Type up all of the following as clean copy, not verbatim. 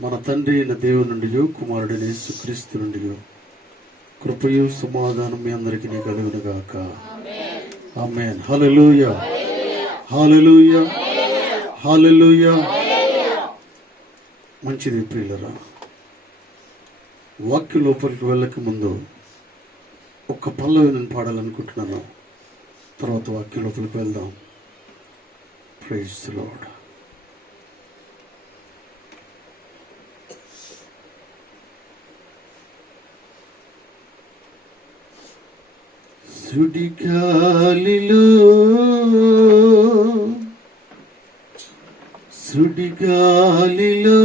మన తండ్రి అయిన దేవుని నుండి కుమారుడైన యేసుక్రీస్తు నుండి కృపయు సమాధానం మీ అందరికీ కలుగును గాక. ఆమేన్. హల్లెలూయా, హల్లెలూయా, హల్లెలూయా. మంచిది ప్రియులరా, వాక్య లోపలికి వెళ్ళక ముందు ఒక్క పల్లవి నేను పాడాలనుకుంటున్నాను. తర్వాత వాక్య లోపలికి వెళ్దాం. Praise the lord. సుడిగాలిలో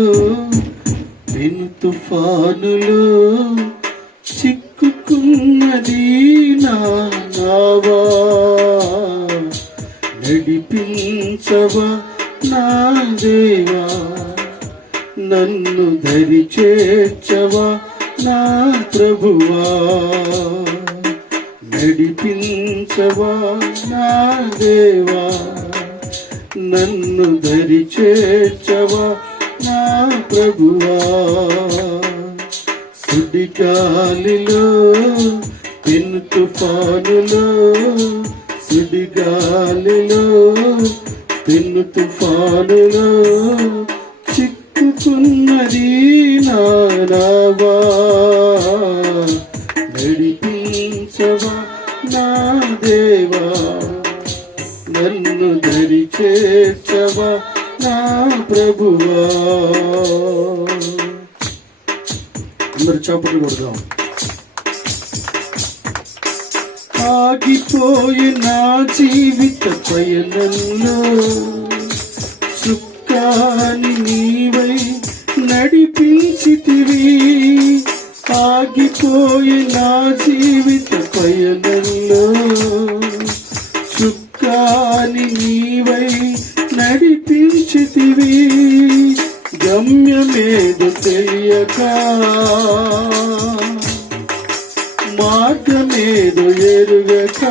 పెను తుఫానులో చిక్కుకున్నది నా నావా, నడిపించవా నా దేవా, నన్ను దరి చేర్చవా నా ప్రభువా, నడిపించవా నా దేవా, నన్ను దరి చేర్చవా నా ప్రభువా. సుడిగాలిలో పెను తుఫానులో, సుడిగాలిలో పెను తుఫానులో చిక్కుకున్నది నా నావా, నడిపించవా నా దేవా, నన్ను దరి చేర్చవా నా ప్రభువా. అందరు చప్పట్లు కొడదాం. ఆగిపోయి నా జీవిత పయనంలో చుక్కాని నీవై నడిపించితివి, ఆగిపోయి నా జీవిత పయనంలో చుక్కాని నీవై నడిపించితివి, గమ్యమేదో తెలియక మార్గమేదో ఎరుగక,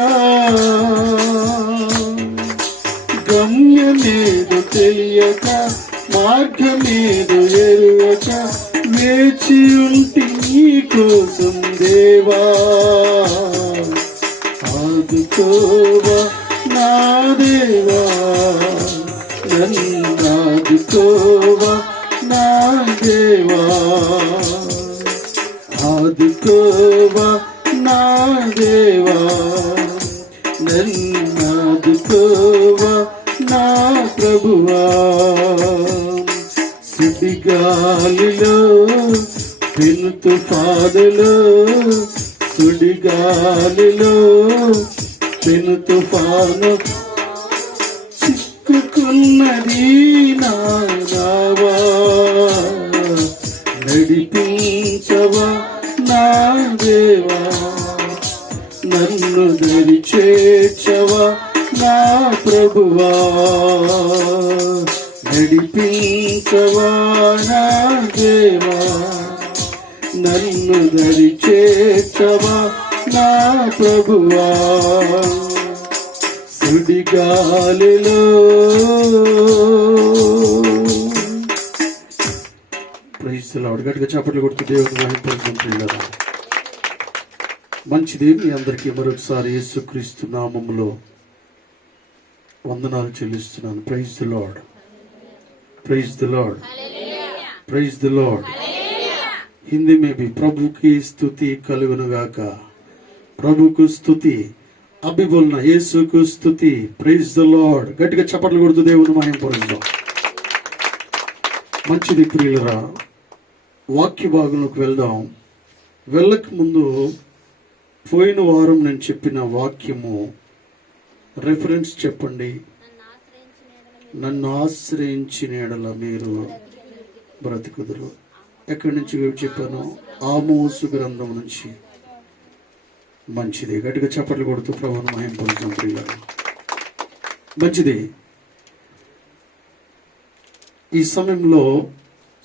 గమ్యమేదో తెలియక మార్గమేదో ఎరుగక వేచి ఉంటి నీ కోసం దేవా, ఆదుకోవా నా దేవా, నన్నాదుకోవా నా దేవా, ఆదుకోవా నా దేవా, నన్నాదుకోవా నా ప్రభువా. సుడిగాలిలో పెను తుఫానులో, సుడిగాలిలో పెను తుఫాను చిక్కుకున్నది నా నావా, నడిపించవా నా దేవా, నన్ను దరి చేర్చవా నా ప్రభువా, నడిపించవా నా దేవా, నన్ను దరి చేర్చవా నా ప్రభువా. సుడిగాలిలో ప్రైజ్ ది లార్డ్. గట్టిగా చప్పట్లు కొడుతూ దేవుని మహిమపరుచుకుంటున్నారా. మంచిది. మీ అందరికీ మరొకసారి యేసుక్రీస్తు నామములో వందనాలు చెల్లిస్తున్నాను. Praise the lord, praise the lord, praise the lord. Hindi में भी प्रभु की स्तुति कलुगुनु गाक. प्रभु को स्तुति. अभी बोलना यीशु को स्तुति. प्రైజ్ ది లార్డ్. గట్టిగా చప్పట్లు కొడుతూ దేవుని మహిమపరుద్దాం. మంచిది ప్రియులరా, వాక్య భాగంలోకి వెళ్దాం. వెళ్ళక ముందు పోయిన వారం నేను చెప్పిన వాక్యము రెఫరెన్స్ చెప్పండి. నన్ను ఆశ్రయించిన ఎడల మీరు బ్రతుకుదురు. ఎక్కడి నుంచి చెప్పాను? ఆమోసు గ్రంథం నుంచి. మంచిది. గట్టిగా చప్పట్లు కొడుతూ ప్రభువును మహిమపరుద్దాం ప్రియులారా. మంచిది. ఈ సమయంలో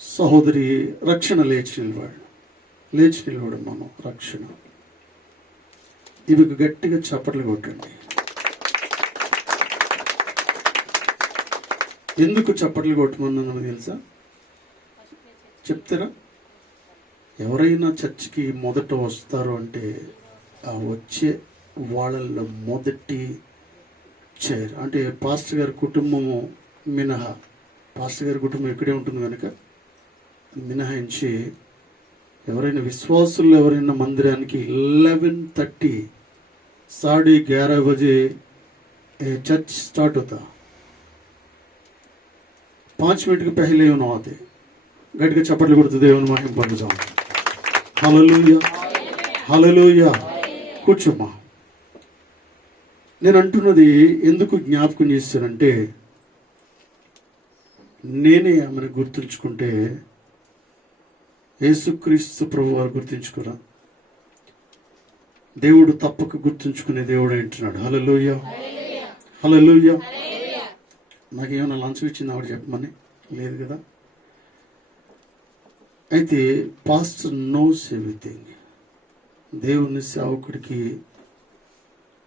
సహోదరి రక్షణ లేచి నిలబడి మనం రక్షణ ఇవి గట్టిగా చప్పట్లు కొట్టండి. ఎందుకు చప్పట్లు కొట్టమన్నాను తెలుసా? చెప్తారా? ఎవరైనా చర్చికి మొదట వస్తారు అంటే ఆ వచ్చే వాళ్ళల్లో మొదటి చైర్ అంటే పాస్టర్ గారి కుటుంబము మినహా, పాస్టర్ గారి కుటుంబం ఇక్కడే ఉంటుంది కనుక మినహాయించి ఎవరైనా విశ్వాసులు ఎవరైనా మందిరానికి 11:30 11:30 बजे चर्च स्टार्ट होता, 5 मिनट के पहले उन्होंने आते గట్టిగా చప్పట్లు కొడుతూ దేవుని మహిమ పొందుదాం. హల్లెలూయా, హల్లెలూయా. కూర్చోమ్మా. నేను అంటున్నది ఎందుకు జ్ఞాపకం చేస్తానంటే, నేనే ఆమెను గుర్తుంచుకుంటే యేసుక్రీస్తు ప్రభు వారు గుర్తుంచుకోరా? దేవుడు తప్పక గుర్తుంచుకునే దేవుడు అంటున్నాడు. హల్లెలూయా, హల్లెలూయా. నాకేమైనా లంచం ఇచ్చింది ఆవిడ చెప్పమని? లేదు కదా. అయితే పాస్టర్ నోస్ ఎవ్రీథింగ్. దేవుని సేవకుడికి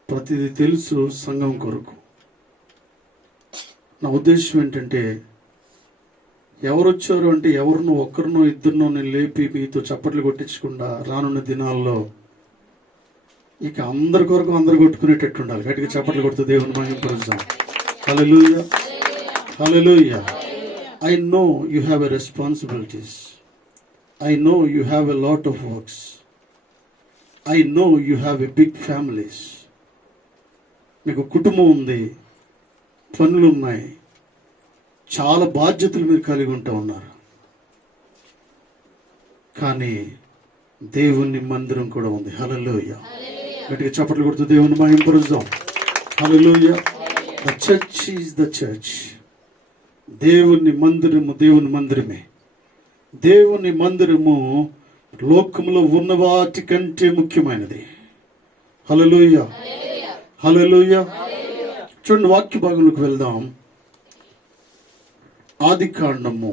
ప్రతిదీ తెలుసు సంఘం కొరకు. నా ఉద్దేశం ఏంటంటే, ఎవరు వచ్చారు అంటే ఎవరినో ఒక్కరినో ఇద్దరినో నేను లేపి మీతో చప్పట్లు కొట్టించకుండా రానున్న దినాల్లో ఇక అందరి కొరకు అందరు కొట్టుకునేటట్టు ఉండాలి. గట్టిగా చప్పట్లు కొడుతూ దేవుని మహిమ పరుద్దాం. హల్లెలూయా, హల్లెలూయా. I know you have a responsibilities. I know you have a lot of works. I know you have a big families. మీకు కుటుంబం ఉంది, పనులు ఉన్నాయి, చాలా బాధ్యతలు మీరు కలిగి ఉంటూ ఉన్నారు. కానీ దేవుని మందిరం కూడా ఉంది. హల్లెలూయా. గట్టిగా చప్పట్లు కొడుతూ దేవుని మహిమ పరుద్దాం. హల్లెలూయా. The church is the church. దేవుని మందిరము దేవుని మందిరమే. దేవుని మందిరము లోకములో ఉన్న వాటి కంటే ముఖ్యమైనది. హల్లెలూయా, హల్లెలూయా. చూడండి, వాక్య భాగంలోకి వెళ్దాం. ఆదికాండము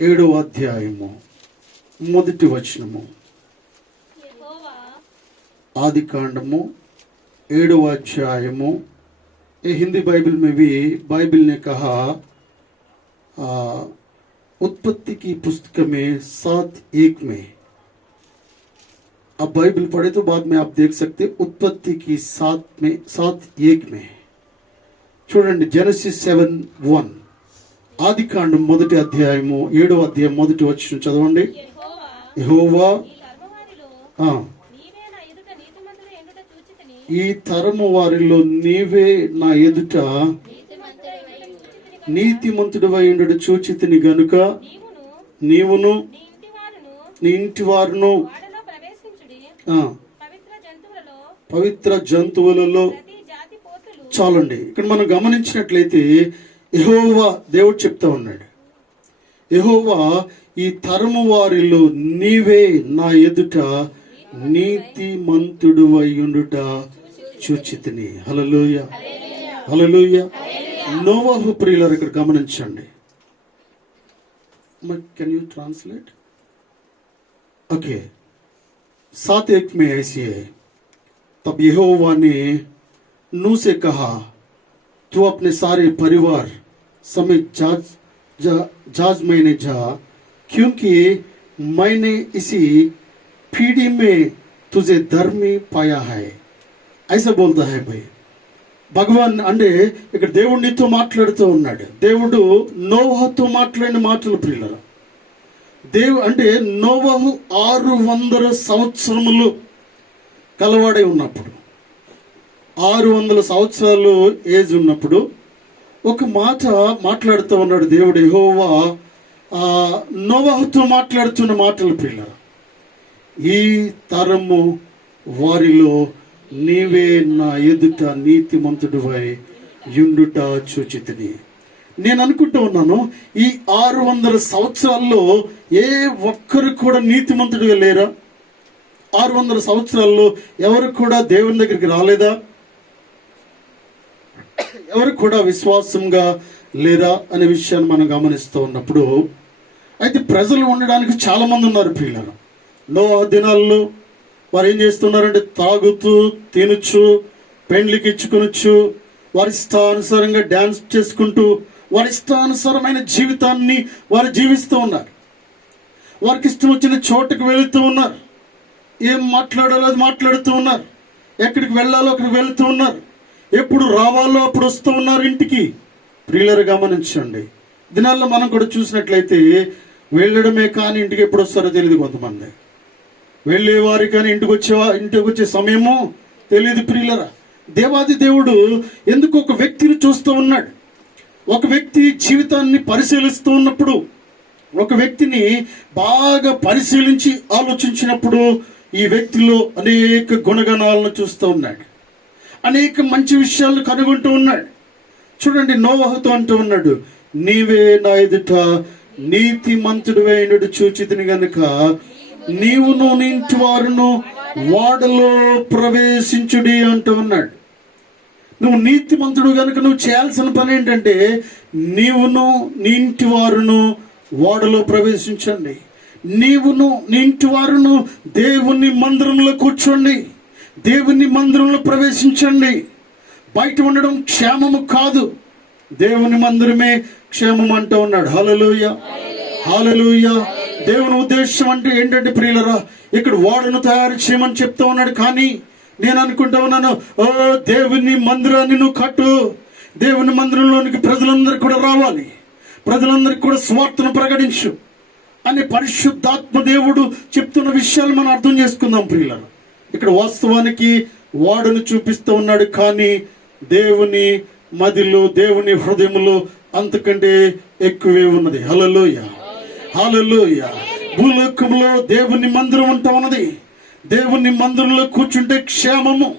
7వ అధ్యాయము 1వ వచనము. आदिकांडमो 7వ अध्यायमो. ये हिंदी बाइबल में भी बाइबल ने कहा उत्पत्ति की पुस्तक में 7:1 में. अब बाइबल पढ़े तो बाद में आप देख सकते उत्पत्ति की 7:1 में. చూడండి, జెనసిస్ 7:1. ఆదికాండం 1వ అధ్యాయము 7వ అధ్యాయం 1వ వచనం చదవండి. యెహోవా ఈ తరము వారిలో నీవే నా ఎదుట నీతిమంతుడివై ఉండుట చూచితిని గనుక నీవును నీ ఇంటి వారును పవిత్ర జంతువులలో. చాలండి, ఇక్కడ మనం గమనించినట్లయితే యెహోవా దేవుడు చెప్తా ఉన్నాడు, యెహోవా ఈ తరము వారిలో నీవే నా ఎదుట నీతిమంతుడు అయ్యుండుట చూచితిని. హల్లెలూయా, హల్లెలూయా. నోవహు ప్రియులారా, ఇక్కడ గమనించండి. Can you translate? ओके 7:1 में ऐसी है. तब यहोवा ने नूह से कहा, तू अपने सारे परिवार समेत जहाज में जा, क्योंकि मैंने इसी पीढ़ी में तुझे धर्मी पाया है. ऐसा बोलता है भाई భగవాన్. అంటే ఇక్కడ దేవుడు నీతో మాట్లాడుతూ ఉన్నాడు. దేవుడు నోవహుతో మాట్లాడిన మాటలు ప్రియులారా. అంటే నోవహు 600 సంవత్సరములు కలవాడై ఉన్నప్పుడు, 600 సంవత్సరాలు ఏజ్ ఉన్నప్పుడు ఒక మాట మాట్లాడుతూ ఉన్నాడు దేవుడు. యెహోవా నోవహుతో మాట్లాడుతున్న మాటలు ప్రియులారా. ఈ తరము వారిలో నీవే నా ఎదుట నీతిమంతుడివై యుండుట చూచితిని. నేను అనుకుంటూ ఉన్నాను, ఈ 600 సంవత్సరాల్లో ఏ ఒక్కరు కూడా నీతిమంతుడిగా లేరా? 600 సంవత్సరాల్లో ఎవరు కూడా దేవుని దగ్గరికి రాలేదా? ఎవరు కూడా విశ్వాసంగా లేరా అనే విషయాన్ని మనం గమనిస్తూ ఉన్నప్పుడు, అయితే ప్రజలు ఉండడానికి చాలా మంది ఉన్నారు ప్రియులారా. నోవహు దినాల్లో వారు ఏం చేస్తున్నారంటే తాగుతూ తినచ్చు, పెండ్లికి ఇచ్చుకొనొచ్చు, వారి ఇష్టానుసారంగా డ్యాన్స్ చేసుకుంటూ వారి ఇష్టానుసారమైన జీవితాన్ని వారు జీవిస్తూ ఉన్నారు. వారికి ఇష్టం వచ్చిన చోటుకు వెళుతూ ఉన్నారు. ఏం మాట్లాడాలో అది మాట్లాడుతూ ఉన్నారు. ఎక్కడికి వెళ్ళాలో అక్కడికి వెళుతూ ఉన్నారు. ఎప్పుడు రావాలో అప్పుడు వస్తూ ఉన్నారు ఇంటికి. ప్రియులారా గమనించండి, దినాల్లో మనం కూడా చూసినట్లయితే వెళ్ళడమే కానీ ఇంటికి ఎప్పుడు వస్తారో తెలియదు. కొంతమంది వెళ్ళేవారు కానీ ఇంటికి వచ్చే సమయమో తెలియదు. ప్రియులారా, దేవాది దేవుడు ఎందుకు ఒక వ్యక్తిని చూస్తూ ఉన్నాడు. ఒక వ్యక్తి జీవితాన్ని పరిశీలిస్తూ ఉన్నప్పుడు, ఒక వ్యక్తిని బాగా పరిశీలించి ఆలోచించినప్పుడు ఈ వ్యక్తిలో అనేక గుణగణాలను చూస్తూ ఉన్నాడు. అనేక మంచి విషయాలను కనుగొంటూ ఉన్నాడు. చూడండి, నోవహుతో అంటూ ఉన్నాడు, నీవే నా ఎదుట నీతిమంతుడివైనడు చూచితిని గనుక నీవును నీ ఇంటి వారును వాడలో ప్రవేశించుడి అంటూ ఉన్నాడు. నువ్వు నీతిమంతుడు కనుక నువ్వు చేయాల్సిన పని ఏంటంటే నీవును నీ ఇంటి వారును వాడలో ప్రవేశించండి. నీవును నీ ఇంటి వారును దేవుని మందిరంలో కూర్చోండి, దేవుని మందిరంలో ప్రవేశించండి. బయట ఉండడం క్షేమము కాదు, దేవుని మందిరమే క్షేమం అంటూ ఉన్నాడు. హల్లెలూయా, హల్లెలూయా. దేవుని ఉద్దేశం అంటే ఏంటంటే ప్రియులరా, ఇక్కడ వాడను తయారు చేయమని చెప్తా ఉన్నాడు. కానీ నేను అనుకుంటా ఉన్నాను, ఓ దేవుని మందిరాన్ని నువ్వు కట్టు, దేవుని మందిరంలోనికి ప్రజలందరికీ కూడా రావాలి, ప్రజలందరికీ కూడా స్వార్థను ప్రకటించు అని పరిశుద్ధాత్మ దేవుడు చెప్తున్న విషయాలు మనం అర్థం చేసుకుందాం ప్రియులరా. ఇక్కడ వాస్తవానికి వాడును చూపిస్తూ ఉన్నాడు, కానీ దేవుని మదిలో, దేవుని హృదయంలో అంతకంటే ఎక్కువే ఉన్నది. హల్లెలూయా, హల్లెలూయా. భూలోకంలో దేవుని మందిరం ఉంటా ఉన్నది. దేవుని మందిరంలో కూర్చుంటే క్షేమము,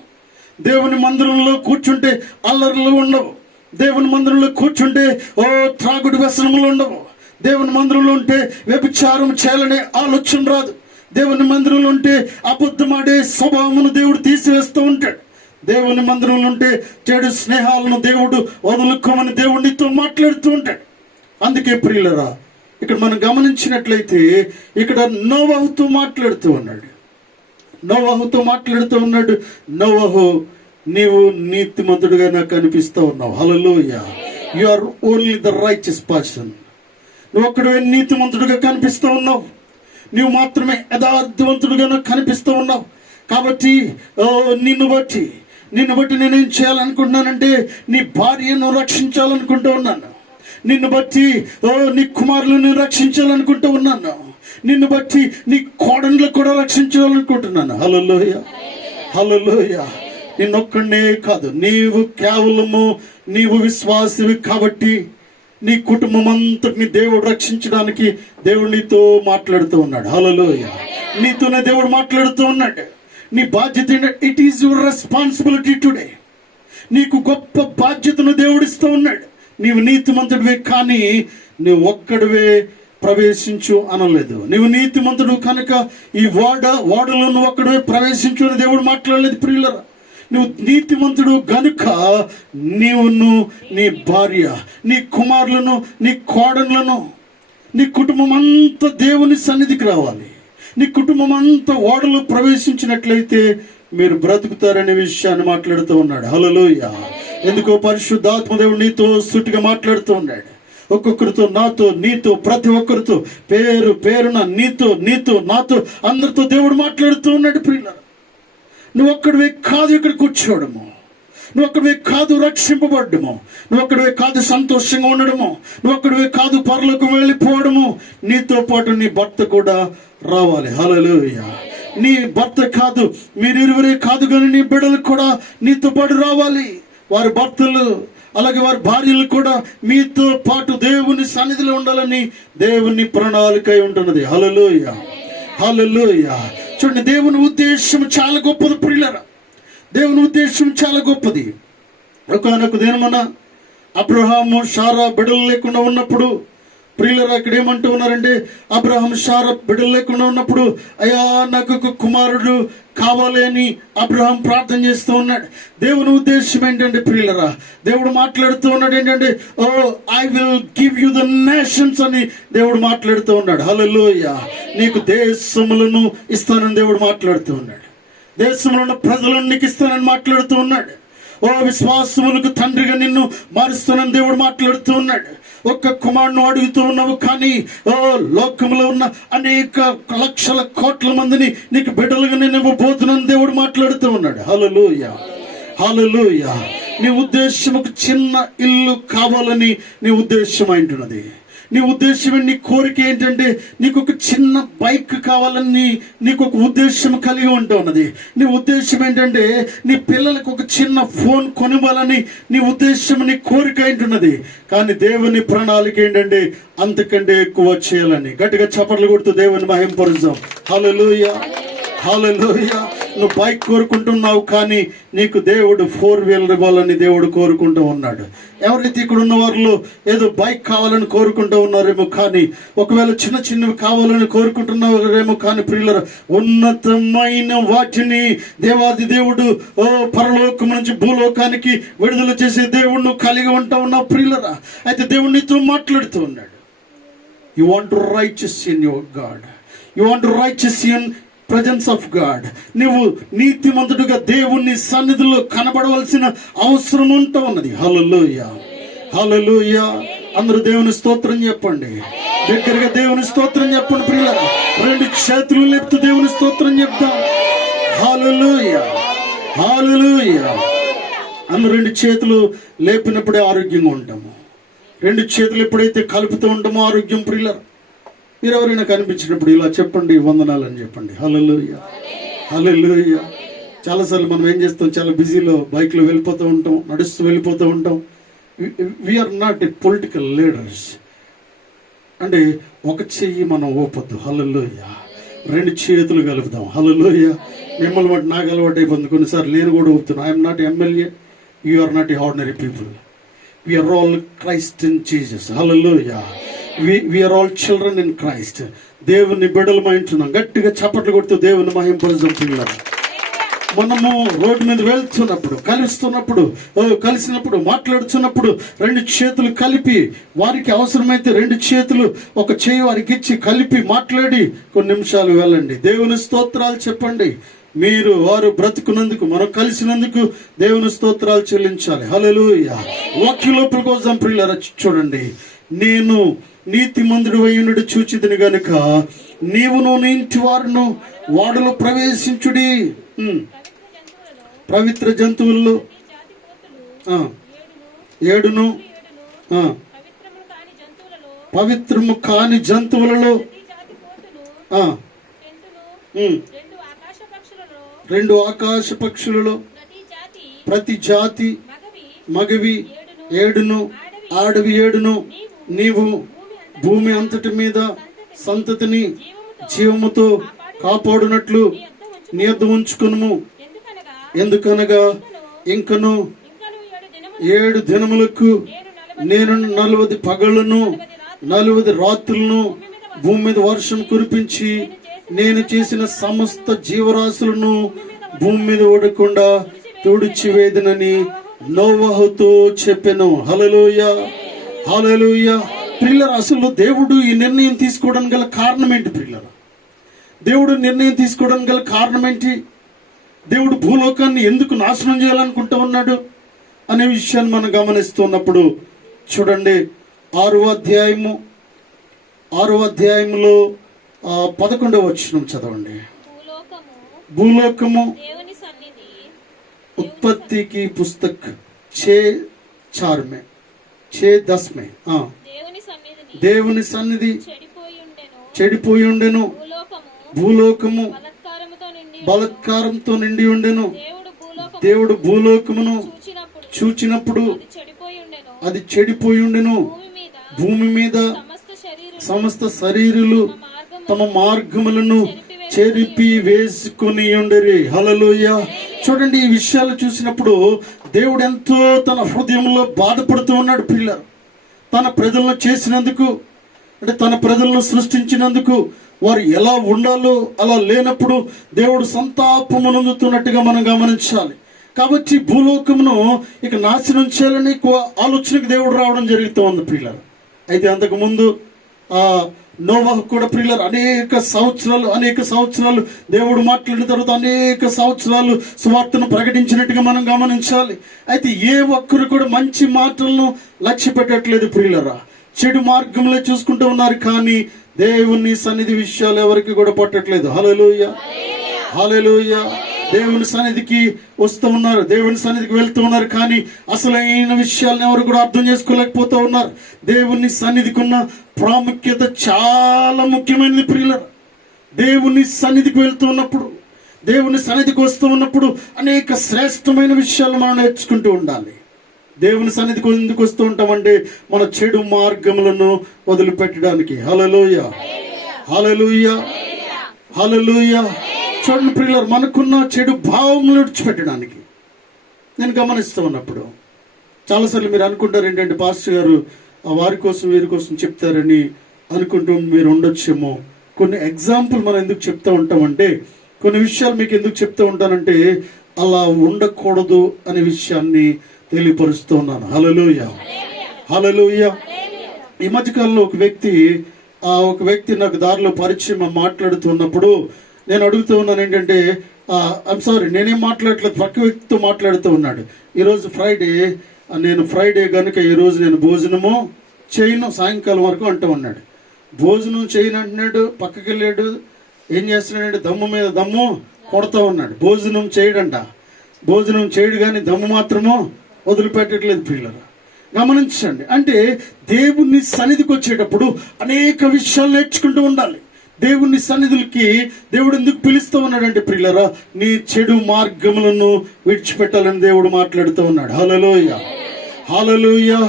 దేవుని మందిరంలో కూర్చుంటే అల్లర్లు ఉండవు, దేవుని మందిరంలో కూర్చుంటే త్రాగుడు వ్యసనములు ఉండవు, దేవుని మందిరంలో ఉంటే వ్యభిచారం చేయాలనే ఆలోచన రాదు, దేవుని మందిరంలో ఉంటే అబద్ధమాడే స్వభావమును దేవుడు తీసివేస్తూ ఉంటాడు, దేవుని మందిరంలో ఉంటే చెడు స్నేహాలను దేవుడు వదులుకోమని దేవుడితో మాట్లాడుతూ ఉంటాడు. అందుకే ప్రియులరా, ఇక్కడ మనం గమనించినట్లయితే ఇక్కడ నోవహుతో మాట్లాడుతూ ఉన్నాడు. నోవహు, నీవు నీతిమంతుడుగా నాకు కనిపిస్తూ ఉన్నావు. Hallelujah. You are only the righteous person. నువ్వు ఒక్కడే నీతిమంతుడుగా కనిపిస్తూ ఉన్నావు, నువ్వు మాత్రమే యథార్థవంతుడుగా నాకు కనిపిస్తూ ఉన్నావు. కాబట్టి నిన్ను బట్టి నేనేం చేయాలనుకుంటున్నానంటే నీ భార్యను రక్షించాలనుకుంటూ ఉన్నాను, నిన్ను బట్టి నీ కుమారులను రక్షించాలనుకుంటూ ఉన్నాను, నిన్ను బట్టి నీ కోడన్లు కూడా రక్షించాలనుకుంటున్నాను. హల్లెలూయా, హల్లెలూయా. నిన్నొక్కడే కాదు, నీవు విశ్వాసివి కాబట్టి నీ కుటుంబం అంతటిని దేవుడు రక్షించడానికి దేవుడు నీతో మాట్లాడుతూ ఉన్నాడు. హల్లెలూయా. నీతోనే దేవుడు మాట్లాడుతూ ఉన్నాడు. నీ బాధ్యత ఏంటంటే it is your responsibility today. నీకు గొప్ప బాధ్యతను దేవుడిస్తూ ఉన్నాడు. నీవు నీతిమంతుడివే, కానీ నువ్వు ఒక్కడివే ప్రవేశించు అనలేదు. నువ్వు నీతిమంతుడు కనుక ఈ వాడలో నువ్వు ఒక్కడివే ప్రవేశించు అని దేవుడు మాట్లాడలేదు. ప్రియులరా, నువ్వు నీతిమంతుడు గనుక నీవును, నీ భార్య, నీ కుమారులను, నీ కోడన్లను, నీ కుటుంబం అంతా దేవుని సన్నిధికి రావాలి. నీ కుటుంబం అంతా ఓడలో ప్రవేశించినట్లయితే మీరు బ్రతుకుతారనే విషయాన్ని మాట్లాడుతూ ఉన్నాడు. హల్లెలూయా. ఎందుకో పరిశుద్ధాత్మ దేవుడు నీతో సూటిగా మాట్లాడుతూ ఉన్నాడు. ఒక్కొక్కరితో, నాతో, నీతో, ప్రతి ఒక్కరితో పేరున నీతో నాతో అందరితో దేవుడు మాట్లాడుతూ ఉన్నాడు. ప్రియులారా, నువ్వు ఒక్కడివే కాదు ఇక్కడ కూర్చోవడము, నువ్వు ఒక్కడివే కాదు రక్షింపబడ్డము, నువ్వు ఒక్కడివే కాదు సంతోషంగా ఉండడము, నువ్వు ఒక్కడివే కాదు పరలోకం వెళ్ళిపోవడము, నీతో పాటు నీ భర్త కూడా రావాలి. హల్లెలూయా. నీ భర్త కాదు, మీరిరువరే కాదు కానీ నీ బిడ్డలు కూడా నీతో పాటు రావాలి. వారి భర్తలు అలాగే వారి భార్యలు కూడా మీతో పాటు దేవుని సన్నిధిలో ఉండాలని దేవుని ప్రణాళిక ఉంటున్నది. హల్లెలూయా, హల్లెలూయా. చూడండి, దేవుని ఉద్దేశం చాలా గొప్పది ప్రియులారా. దేవుని ఉద్దేశం చాలా గొప్పది. ఒకనొక దినమున అబ్రహాము శారా బిడ్డలు లేకుండా ఉన్నప్పుడు, ప్రియులరా ఇక్కడ ఏమంటూ ఉన్నారంటే, అబ్రహాం శారా బిడ్డలు లేకుండా ఉన్నప్పుడు అయ్యా నాకు ఒక కుమారుడు కావాలి అని అబ్రహాం ప్రార్థన చేస్తూ ఉన్నాడు. దేవుని ఉద్దేశం ఏంటంటే ప్రియులరా, దేవుడు మాట్లాడుతూ ఉన్నాడు ఏంటంటే, I will give you the nations అని దేవుడు మాట్లాడుతూ ఉన్నాడు. హల్లెలూయా. నీకు దేశములను ఇస్తానని దేవుడు మాట్లాడుతూ ఉన్నాడు. దేశంలో ఉన్న ప్రజలను నీకు ఇస్తానని మాట్లాడుతూ ఉన్నాడు. ఓ విశ్వాసములకు తండ్రిగా నిన్ను మారుస్తున్నాను దేవుడు మాట్లాడుతూ ఉన్నాడు. ఒక్క కుమారుని అడుగుతూ ఉన్నావు, కానీ లోకంలో ఉన్న అనేక లక్షల కోట్ల మందిని నీకు బిడ్డలుగా నేను ఇవ్వబోతున్నాను దేవుడు మాట్లాడుతూ ఉన్నాడు. హల్లెలూయా, హల్లెలూయా. నీ ఉద్దేశం ఒక చిన్న ఇల్లు కావాలని నీ ఉద్దేశం అంటున్నది. నీ ఉద్దేశం, నీ కోరిక ఏంటంటే నీకు ఒక చిన్న బైక్ కావాలని నీకు ఒక ఉద్దేశం కలిగి ఉంటున్నది. నీ ఉద్దేశం ఏంటంటే నీ పిల్లలకు ఒక చిన్న ఫోన్ కొనివ్వాలని నీ ఉద్దేశం, నీ కోరిక ఏంటున్నది. కానీ దేవుని ప్రణాళిక ఏంటంటే అంతకంటే ఎక్కువ చేయాలని. గట్టిగా చప్పట్లు కొడుతూ దేవుని మహింపరుద్దాం. హల్లెలూయా, హల్లెలూయా. నువ్వు బైక్ కోరుకుంటున్నావు, కానీ నీకు దేవుడు 4 వీలర్ ఇవ్వాలని దేవుడు కోరుకుంటూ ఉన్నాడు. ఎవరైతే ఇక్కడ ఉన్న వారిలో ఏదో బైక్ కావాలని కోరుకుంటూ ఉన్నారేమో, కానీ ఒకవేళ చిన్న చిన్నవి కావాలని కోరుకుంటున్నారేమో, కానీ ప్రియులారా, ఉన్నతమైన వాటిని దేవాది దేవుడు పరలోకం నుంచి భూలోకానికి విడుదల చేసే దేవుడు కలిగి ఉంటా ఉన్నావు ప్రియులారా. అయితే దేవుడు నీతో మాట్లాడుతూ ఉన్నాడు. You want to righteous in your God, you want to righteous in presence of God. నువ్వు నీతిమంతుడుగా దేవుని సన్నిధిలో కనబడవలసిన అవసరం ఉంటా ఉన్నది. హల్లెలూయా, హల్లెలూయా. అందరూ దేవుని స్తోత్రం చెప్పండి. దగ్గరగా దేవుని స్తోత్రం చెప్పండి ప్రియులారా. 2 చేతులు లేపుతూ దేవుని స్తోత్రం చెప్తాం. హల్లెలూయా, హల్లెలూయా. అందరూ 2 చేతులు లేపినప్పుడే ఆరోగ్యంగా ఉంటాము. 2 చేతులు ఎప్పుడైతే కలుపుతూ ఉంటామో ఆరోగ్యం ప్రియులారా. మీరు ఎవరైనా కనిపించినప్పుడు ఇలా చెప్పండి, వందనాలని చెప్పండి. హల్లెలూయా, హల్లెలూయా. చాలాసార్లు మనం ఏం చేస్తాం, చాలా బిజీలో బైక్లో వెళ్ళిపోతూ ఉంటాం, నడుస్తూ వెళ్ళిపోతూ ఉంటాం. We are not a political leaders. అంటే ఒక చెయ్యి మనం ఊపొద్దు. హల్లెలూయా. 2 చేతులు కలుపుదాం. హల్లెలూయా. మిమ్మల్ని బట్టి నాకు అలవాటు అయిపోతుంది. కొన్నిసార్లు నేను కూడా ఊపుతున్నాను. I'm not MLA, you are not a ordinary people. We are all Christ in Jesus. Hallelujah. We are all children in Christ. దేవుని బిడ్డలమై ఉంటున్నాం. గట్టిగా చప్పట్లు కొడుతూ దేవుని మహింపరుద్దాం పిల్లలు. మనము రోడ్డు మీద వెళ్తున్నప్పుడు, కలిసినప్పుడు, మాట్లాడుతున్నప్పుడు 2 చేతులు కలిపి, వారికి అవసరమైతే 2 చేతులు ఒక చేయి వారికి ఇచ్చి కలిపి మాట్లాడి కొన్ని నిమిషాలు వెళ్ళండి. దేవుని స్తోత్రాలు చెప్పండి. వారు బ్రతుకున్నందుకు, మనం కలిసినందుకు దేవుని స్తోత్రాలు చెల్లించాలి. హల్లెలూయా. వాక్య లోపలికి వద్దాం ప్రియులారా. చూడండి, నేను నీతిమంతుడు అయ్యుండు చూచితిని గనుక నీవును నీ ఇంటి వారును వాడలో ప్రవేశించుడి. పవిత్ర జంతువుల్లో 7 పవిత్రము కాని జంతువులలో 2 ఆకాశ పక్షులలో ప్రతి జాతి మగవి 7, ఆడవి 7, నీవు భూమి అంతటి మీద సంతతిని జీవముతో కాపాడునట్లు నీ యొద్ద ఉంచుకొనుము. ఎందుకనగా ఇంకను 7 దినములకు నేను 40 పగళ్లను 40 రాత్రులను భూమి మీద వర్షం కురిపించి నేను చేసిన సమస్త జీవరాశులను భూమి మీద ఓడకుండా తుడిచివేదనని నోవహుతో చెప్పెను. హల్లెలూయా, హల్లెలూయా. ప్రియులారా, అసలు దేవుడు ఈ నిర్ణయం తీసుకోవడానికి గల కారణం ఏంటి ప్రియులారా? దేవుడు నిర్ణయం తీసుకోవడానికి గల కారణం ఏంటి? దేవుడు భూలోకాన్ని ఎందుకు నాశనం చేయాలనుకుంటూ ఉన్నాడు అనే విషయాన్ని మనం గమనిస్తున్నప్పుడు చూడండి, 6వ అధ్యాయంలో 11వ వచనం చదవండి. భూలోకము उत्पत्ति पुस्तक 6:4 में 6:10 में దేవుని సన్నిధి చెడిపోయి ఉండెను, భూలోకము బలత్కారంతో నిండి ఉండెను. దేవుడు భూలోకమును చూచినప్పుడు అది చెడిపోయి ఉండెను. భూమి మీద సమస్త శరీరులు తమ మార్గములను చెరిపి వేసుకుని ఉండరి. హల్లెలూయా. చూడండి, ఈ విషయాలు చూసినప్పుడు దేవుడు ఎంతో తన హృదయంలో బాధపడుతూ ఉన్నాడు. పిల్లలు తన ప్రజలను చేసినందుకు, అంటే తన ప్రజలను సృష్టించినందుకు వారు ఎలా ఉండాలో అలా లేనప్పుడు దేవుడు సంతాపమునందుతున్నట్టుగా మనం గమనించాలి. కాబట్టి భూలోకమును ఇక నాశనం చేయాలని ఆలోచనకు దేవుడు రావడం జరుగుతూ ఉంది పిల్లలు. అయితే అంతకుముందు నోవాహు కూడా ప్రియులారా అనేక సంవత్సరాలు దేవుడు మాట్లాడిన తర్వాత అనేక సంవత్సరాలు సువార్తను ప్రకటించినట్టుగా మనం గమనించాలి. అయితే ఏ ఒక్కరు కూడా మంచి మాటలను లక్ష్య పెట్టట్లేదు ప్రియులారా, చెడు మార్గంలో చూసుకుంటూ ఉన్నారు. కానీ దేవుని సన్నిధి విషయాలు ఎవరికి కూడా పట్టట్లేదు. హల్లెలూయా, హల్లెలూయా. దేవుని సన్నిధికి వస్తూ ఉన్నారు, దేవుని సన్నిధికి వెళ్తూ ఉన్నారు, కానీ అసలైన విషయాలను ఎవరు కూడా అర్థం చేసుకోలేకపోతూ ఉన్నారు. దేవుని సన్నిధికి ఉన్న ప్రాముఖ్యత చాలా ముఖ్యమైనది ప్రియులారా. దేవుని సన్నిధికి వెళ్తూ ఉన్నప్పుడు, దేవుని సన్నిధికి వస్తూ ఉన్నప్పుడు అనేక శ్రేష్టమైన విషయాలు మనం నేర్చుకుంటూ ఉండాలి. దేవుని సన్నిధికి ఎందుకు వస్తూ ఉంటామంటే మన చెడు మార్గములను వదిలిపెట్టడానికి. హల్లెలూయా, హల్లెలూయా, హల్లెలూయా. చూడండి ప్రియులారా, మనకున్న చెడు భావములు విడిచిపెట్టడానికి. నేను గమనిస్తూ ఉన్నప్పుడు చాలాసార్లు మీరు అనుకుంటారు ఏంటంటే పాస్టర్ గారు వారి కోసం వీరి కోసం చెప్తారని అనుకుంటూ మీరు ఉండొచ్చేమో. కొన్ని ఎగ్జాంపుల్ మనం ఎందుకు చెప్తూ ఉంటామంటే, కొన్ని విషయాలు మీకు ఎందుకు చెప్తూ ఉంటానంటే అలా ఉండకూడదు అనే విషయాన్ని తెలియపరుస్తూ ఉన్నాను. హల్లెలూయా, హల్లెలూయా. ఈ మధ్యకాలంలో ఒక వ్యక్తి నాకు దారిలో పరిచయం మాట్లాడుతున్నప్పుడు నేను అడుగుతూ ఉన్నాను ఏంటంటే, ఐమ్ సారీ, నేనేం మాట్లాడట్లేదు, పక్క వ్యక్తితో మాట్లాడుతూ ఉన్నాడు. ఈరోజు ఫ్రైడే కనుక ఈరోజు నేను భోజనము చేయను సాయంకాలం వరకు అంటూ ఉన్నాడు. భోజనం చేయను అంటున్నాడు, పక్కకి వెళ్ళాడు. ఏం చేస్తున్నాడంటే దమ్ము మీద దమ్ము కొడతా ఉన్నాడు. భోజనం చేయడు కానీ దమ్ము మాత్రము వదిలిపెట్టట్లేదు పిల్లలు. గమనించండి, అంటే దేవుని సన్నిధికి వచ్చేటప్పుడు అనేక విషయాలు నేర్చుకుంటూ ఉండాలి. దేవుని సన్నిధులకి దేవుడు ఎందుకు పిలుస్తూ ఉన్నాడంటే ప్రియులారా, నీ చెడు మార్గములను విడిచిపెట్టాలని దేవుడు మాట్లాడుతూ ఉన్నాడు. హల్లెలూయా, హల్లెలూయా.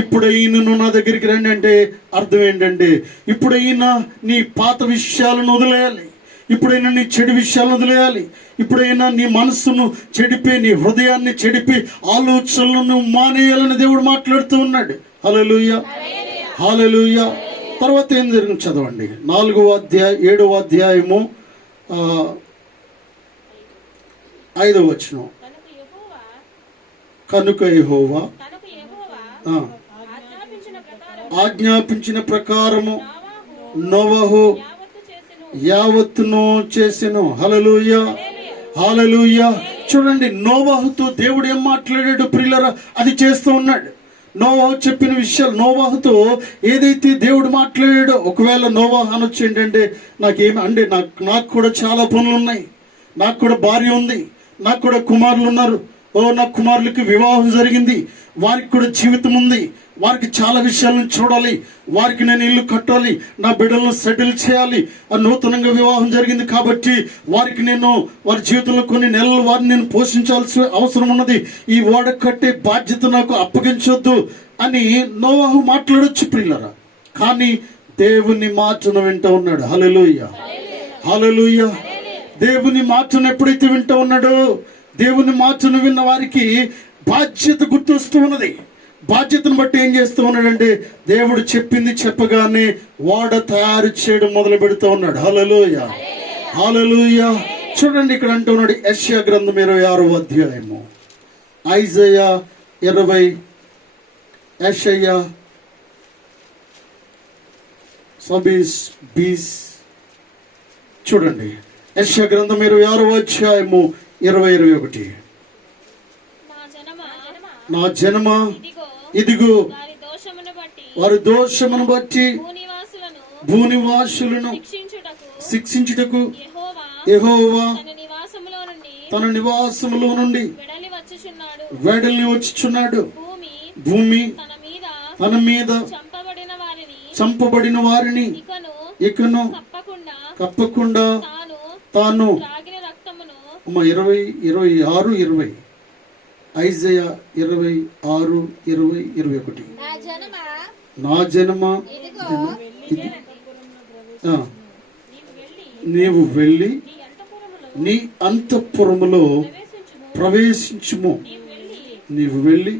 ఇప్పుడైనా నువ్వు నా దగ్గరికి రండి అంటే అర్థం ఏంటంటే, ఇప్పుడైనా నీ పాత విషయాలను వదిలేయాలి, ఇప్పుడైనా నీ చెడు విషయాలను వదిలేయాలి, ఇప్పుడైనా నీ మనస్సును చెడిపి, నీ హృదయాన్ని చెడిపి ఆలోచనలను మానేయాలని దేవుడు మాట్లాడుతూ ఉన్నాడు. హల్లెలూయా, హల్లెలూయా. తర్వాత ఏం జరిగింది చదవండి. 7వ అధ్యాయము 5వ వచనం. కనుక యెహోవా ఆజ్ఞాపించిన ప్రకారము నోవహు యావత్తును చేసెను. హల్లెలూయా, హల్లెలూయా. చూడండి, నోవహుతో దేవుడు ఏం మాట్లాడాడు ప్రియులారా, అది చేస్తూ ఉన్నాడు. నోవాహు చెప్పిన విషయాలు, నోవాహుతో ఏదైతే దేవుడు మాట్లాడాడో, ఒకవేళ నోవాహు అనొచ్చు ఏంటంటే నాకు కూడా చాలా పనులు ఉన్నాయి, నాకు కూడా భార్య ఉంది, నాకు కూడా కుమారులు ఉన్నారు, నా కుమారులకి వివాహం జరిగింది, వారికి కూడా జీవితం ఉంది, వారికి చాలా విషయాలను చూడాలి, వారికి నేను ఇల్లు కట్టాలి, నా బిడ్డలను సెటిల్ చేయాలి, నూతనంగా వివాహం జరిగింది కాబట్టి వారికి నేను వారి జీవితంలో కొన్ని నెలలు వారిని నేను పోషించాల్సిన అవసరం ఉన్నది, ఈ ఓడ కట్టే బాధ్యత నాకు అప్పగించొద్దు అని నోవాహు మాట్లాడొచ్చు ప్రియులారా. కానీ దేవుని మాటను వింటూ ఉన్నాడు. హల్లెలూయా, హల్లెలూయా. దేవుని మాటను ఎప్పుడైతే వింటూ ఉన్నాడో, దేవుని మాటను విన్న వారికి బాధ్యత గుర్తొస్తూ ఉన్నది. బాధ్యతను బట్టి ఏం చేస్తూ ఉన్నాడంటే, దేవుడు చెప్పింది చెప్పగానే ఓడ తయారు చేయడం మొదలు పెడుతూ ఉన్నాడు. హల్లెలూయా, హల్లెలూయా. చూడండి, ఇక్కడ అంటూ ఉన్నాడు యెషయా గ్రంథం 26వ అధ్యాయము, ఐజయా 20, యెషయా 20. చూడండి, యెషయా గ్రంథం 26వ అధ్యాయము 20-21. నా జనమా ఇదిగో వారి దోషమును బట్టి భూనివాసులను శిక్షించుటకు యెహోవా తన నివాసములో నుండి వెడలి వచ్చుచున్నాడు. భూమి తన మీద చంపబడిన వారిని ఇకను కప్పకుండా తాను 26-20 ఐజయా 26-20-21. నా జనమా నీవు వెళ్ళి నీ అంతఃపురములో ప్రవేశించుము, నీవు వెళ్ళి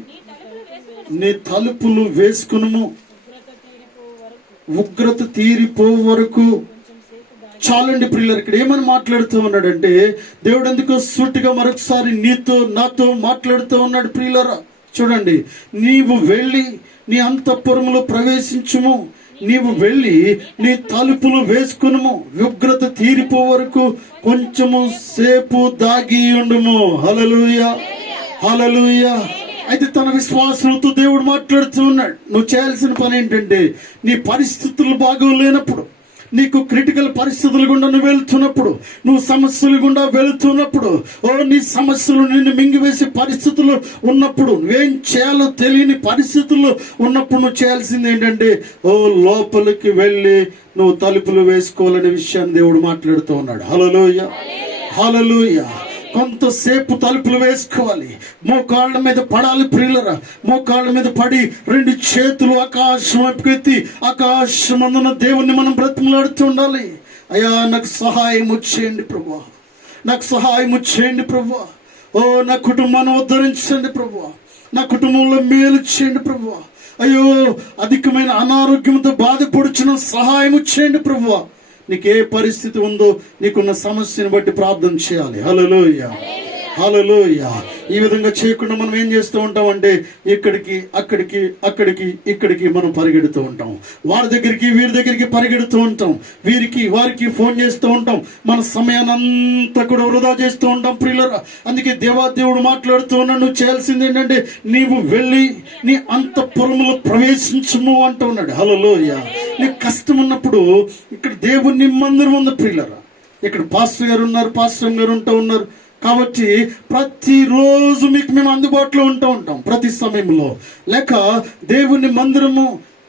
నీ తలుపులు వేసుకునుము, ఉగ్రత తీరిపో వరకు. చాలండి ప్రియులారా, ఇక్కడ ఏమని మాట్లాడుతూ ఉన్నాడంటే, దేవుడు ఎందుకో సూటిగా మరొకసారి నాతో మాట్లాడుతూ ఉన్నాడు ప్రియులారా. చూడండి, నీవు వెళ్ళి నీ అంతఃపురములో ప్రవేశించుము, నీవు వెళ్ళి నీ తలుపులు వేసుకునుము, ఉగ్రత తీరిపో వరకు కొంచెము సేపు దాగి ఉండుము. హల్లెలూయా, హల్లెలూయా. అయితే తన విశ్వాసులతో దేవుడు మాట్లాడుతూ ఉన్నాడు. నువ్వు చేయాల్సిన పని ఏంటంటే, నీ పరిస్థితులు బాగోలేనప్పుడు, నీకు క్రిటికల్ పరిస్థితుల గుండా నువ్వు వెళ్తున్నప్పుడు, నువ్వు సమస్యల గుండా వెళుతున్నప్పుడు, నీ సమస్యలు నిన్ను మింగివేసే పరిస్థితులు ఉన్నప్పుడు, నువ్వేం చేయాలో తెలియని పరిస్థితుల్లో ఉన్నప్పుడు నువ్వు చేయాల్సింది ఏంటంటే, లోపలికి వెళ్ళి నువ్వు తలుపులు వేసుకోవాలనే విషయాన్ని దేవుడు మాట్లాడుతూ ఉన్నాడు. హల్లెలూయా, హల్లెలూయా. కొంతసేపు తలుపులు వేసుకోవాలి, మోకాళ్ళ మీద పడాలి ప్రియులరా. మోకాళ్ళ మీద పడి రెండు చేతులు ఆకాశం వైపుకి ఎత్తి ఆకాశమందున దేవుణ్ణి మనం బ్రతిమలాడుతూ ఉండాలి. అయ్యా, నాకు సహాయం వచ్చేయండి ప్రభువా, నాకు సహాయం వచ్చేయండి ప్రభువా. నా కుటుంబాన్ని ఉద్ధరించండి ప్రభువా, నా కుటుంబంలో మేలు చేయండి ప్రభువా. అయ్యో, అధికమైన అనారోగ్యంతో బాధపడుచున్న సహాయం వచ్చేయండి ప్రభువా. నీకు ఏ పరిస్థితి ఉందో, నీకున్న సమస్యను బట్టి ప్రార్థన చేయాలి. హల్లెలూయా, హల్లెలూయా. ఈ విధంగా చేయకుండా మనం ఏం చేస్తూ ఉంటాం అంటే, ఇక్కడికి అక్కడికి అక్కడికి ఇక్కడికి మనం పరిగెడుతూ ఉంటాం. వారి దగ్గరికి వీరి దగ్గరికి పరిగెడుతూ ఉంటాం, వీరికి వారికి ఫోన్ చేస్తూ ఉంటాం. మన సమయాన్ని అంతా కూడా వృధా చేస్తూ ఉంటాం ప్రియులరా. అందుకే దేవాదేవుడు మాట్లాడుతూ ఉన్నాడు, నువ్వు చేయాల్సింది ఏంటంటే, నీవు వెళ్ళి నీ అంతఃపురములో ప్రవేశించము అంటూ ఉన్నాడు. హల్లెలూయా. నీకు కష్టం ఉన్నప్పుడు ఇక్కడ దేవుని మందిరం ఉంది ప్రియులరా. ఇక్కడ పాస్టర్ గారు ఉన్నారు, పాస్టర్ గారు ఉంటూ ఉన్నారు. కాబట్టి ప్రతిరోజు మీకు మేము అందుబాటులో ఉంటూ ఉంటాం, ప్రతి సమయంలో. లేక దేవుని మందిరము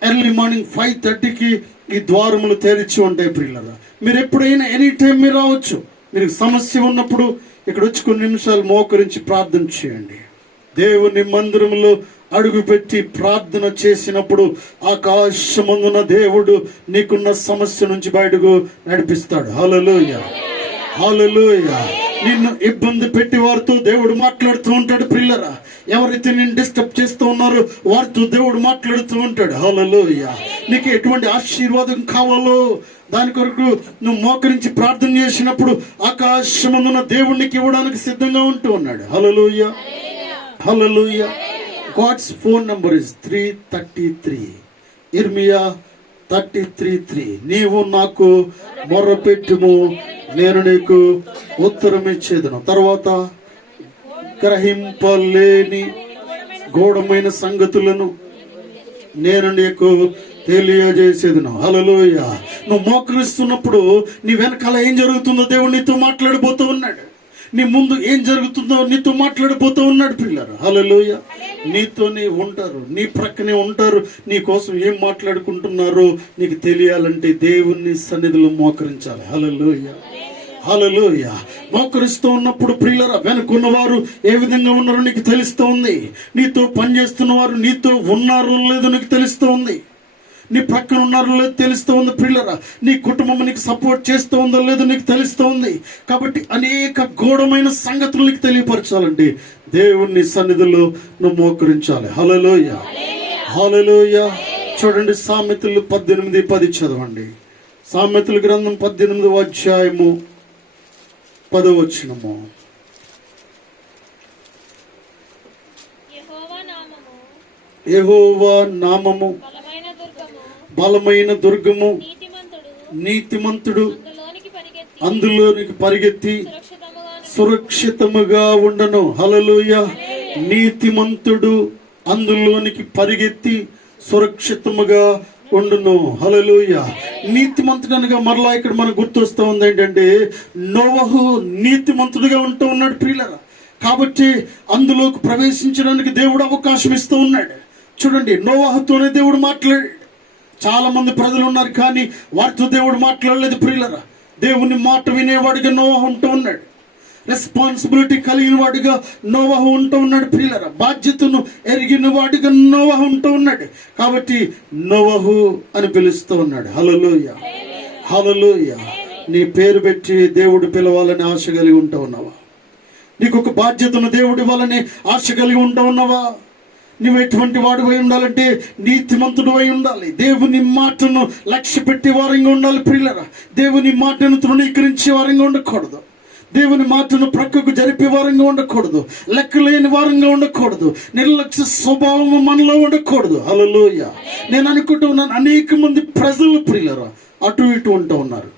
ఎర్లీ మార్నింగ్ 5:30కి ఈ ద్వారములు తెరిచి ఉంటాయి ప్రియులరా. మీరు ఎప్పుడైనా ఎనీ టైం మీరు రావచ్చు. మీరు సమస్య ఉన్నప్పుడు ఇక్కడ వచ్చి కొన్ని నిమిషాలు మోకరించి ప్రార్థన చేయండి. దేవుని మందిరంలో అడుగుపెట్టి ప్రార్థన చేసినప్పుడు ఆకాశమందున దేవుడు నీకున్న సమస్య నుంచి బయటకు నడిపిస్తాడు. హల్లెలూయా, హల్లెలూయా. నిన్ను ఇబ్బంది పెట్టి వారితో దేవుడు మాట్లాడుతూ ఉంటాడు ప్రియులరా. ఎవరైతే నిన్ను డిస్టర్బ్ చేస్తూ ఉన్నారో వారితో దేవుడు మాట్లాడుతూ ఉంటాడు. హల్లెలూయా. నీకు ఎటువంటి ఆశీర్వాదం కావాలో దాని కొరకు నువ్వు మోకరించి ప్రార్థన చేసినప్పుడు ఆకాశమందున దేవుడికి ఇవ్వడానికి సిద్ధంగా ఉంటూ ఉన్నాడు. Hallelujah, hallelujah. God's phone number is 333. ఇర్మియా 33:3. నీవు నాకు మొర్రపెట్టుము, నేను నీకు ఉత్తరం ఇచ్చేదను. తర్వాత గ్రహింపలేని గూఢమైన సంగతులను నేను నీకు తెలియజేసేదను. హల్లెలూయా. నువ్వు మోకరిస్తున్నప్పుడు నీ వెనకాల ఏం జరుగుతుందో దేవుడు నీతో మాట్లాడబోతూ ఉన్నాడు. నీ ముందు ఏం జరుగుతుందో నీతో మాట్లాడబోతూ ఉన్నాడు పిల్లలు. హల్లెలూయా. నీతోనే ఉంటారు, నీ ప్రక్కనే ఉంటారు. నీ కోసం ఏం మాట్లాడుకుంటున్నారో నీకు తెలియాలంటే దేవుని సన్నిధిలో మోకరించాలి. హల్లెలూయా, హల్లెలూయా. మోకరిస్తూ ఉన్నప్పుడు ప్రియులరా, వెనుకున్నవారు ఏ విధంగా ఉన్నారో నీకు తెలుస్తూ ఉంది. నీతో పనిచేస్తున్న వారు నీతో ఉన్నారో లేదో నీకు తెలుస్తూ ఉంది. నీ ప్రక్కన ఉన్నారో లేదో తెలుస్తూ ఉంది ప్రియులరా. నీ కుటుంబం నీకు సపోర్ట్ చేస్తూ ఉందో లేదో నీకు తెలుస్తూ ఉంది. కాబట్టి అనేక గూఢమైన సంగతులు నీకు తెలియపరచాలంటే దేవుని సన్నిధిలో నువ్వు మోకరించాలి. హల్లెలూయా, హల్లెలూయా. చూడండి, సామెతలు 18:10 చదవండి. సామెతల గ్రంథం 18వ అధ్యాయము 10వ వచనము. యెహోవా నామము బలమైన దుర్గము, నీతిమంతుడు అందులోనికి పరిగెత్తి సురక్షితముగా ఉండను. హల్లెలూయా. నీతిమంతుడు అందులోనికి పరిగెత్తి సురక్షితముగా ఉండును. హల్లెలూయా. నీతిమంతుడు అనగా మరలా ఇక్కడ మనకు గుర్తొస్తూ ఉంది ఏంటంటే, నోవహు నీతిమంతుడిగా ఉంటూ ఉన్నాడు ప్రియులరా. కాబట్టి అందులోకి ప్రవేశించడానికి దేవుడు అవకాశం ఇస్తూ ఉన్నాడు. చూడండి, నోవహుతోనే దేవుడు మాట్లాడాడు. చాలా మంది ప్రజలు ఉన్నారు కానీ వారితో దేవుడు మాట్లాడలేదు ప్రియులరా. దేవుని మాట వినేవాడిగా నోవహు ఉంటూ ఉన్నాడు. రెస్పాన్సిబిలిటీ కలిగిన వాడిగా నోవహు ఉంటూ ఉన్నాడు ప్రియులరా. బాధ్యతను ఎరిగిన వాడిగా నోవహు ఉంటూ ఉన్నాడు. కాబట్టి నోవహు అని పిలుస్తూ ఉన్నాడు. హల్లెలూయా, హల్లెలూయా. నీ పేరు పెట్టి దేవుడు పిలవాలని ఆశ కలిగి ఉంటూ ఉన్నావా? నీకు ఒక బాధ్యతను దేవుడి ఇవ్వాలని ఆశ కలిగి ఉంటూ ఉన్నావా? నువ్వు ఎటువంటి వాడివై ఉండాలంటే నీతిమంతుడు అయి ఉండాలి. దేవుని మాటను లక్ష్య పెట్టి వారంగా ఉండాలి ప్రియులరా. దేవుని మాటను తృణీకరించే వారంగా ఉండకూడదు. దేవుని మాటను ప్రక్కకు జరిపే వారంగా ఉండకూడదు, లెక్కలేని వారంగా ఉండకూడదు, నిర్లక్ష్య స్వభావం మనలో ఉండకూడదు. హల్లెలూయా. నేను అనుకుంటూ ఉన్నాను, అనేక మంది ప్రజలు ప్రియులరా అటు ఇటు ఉంటూ ఉన్నారు.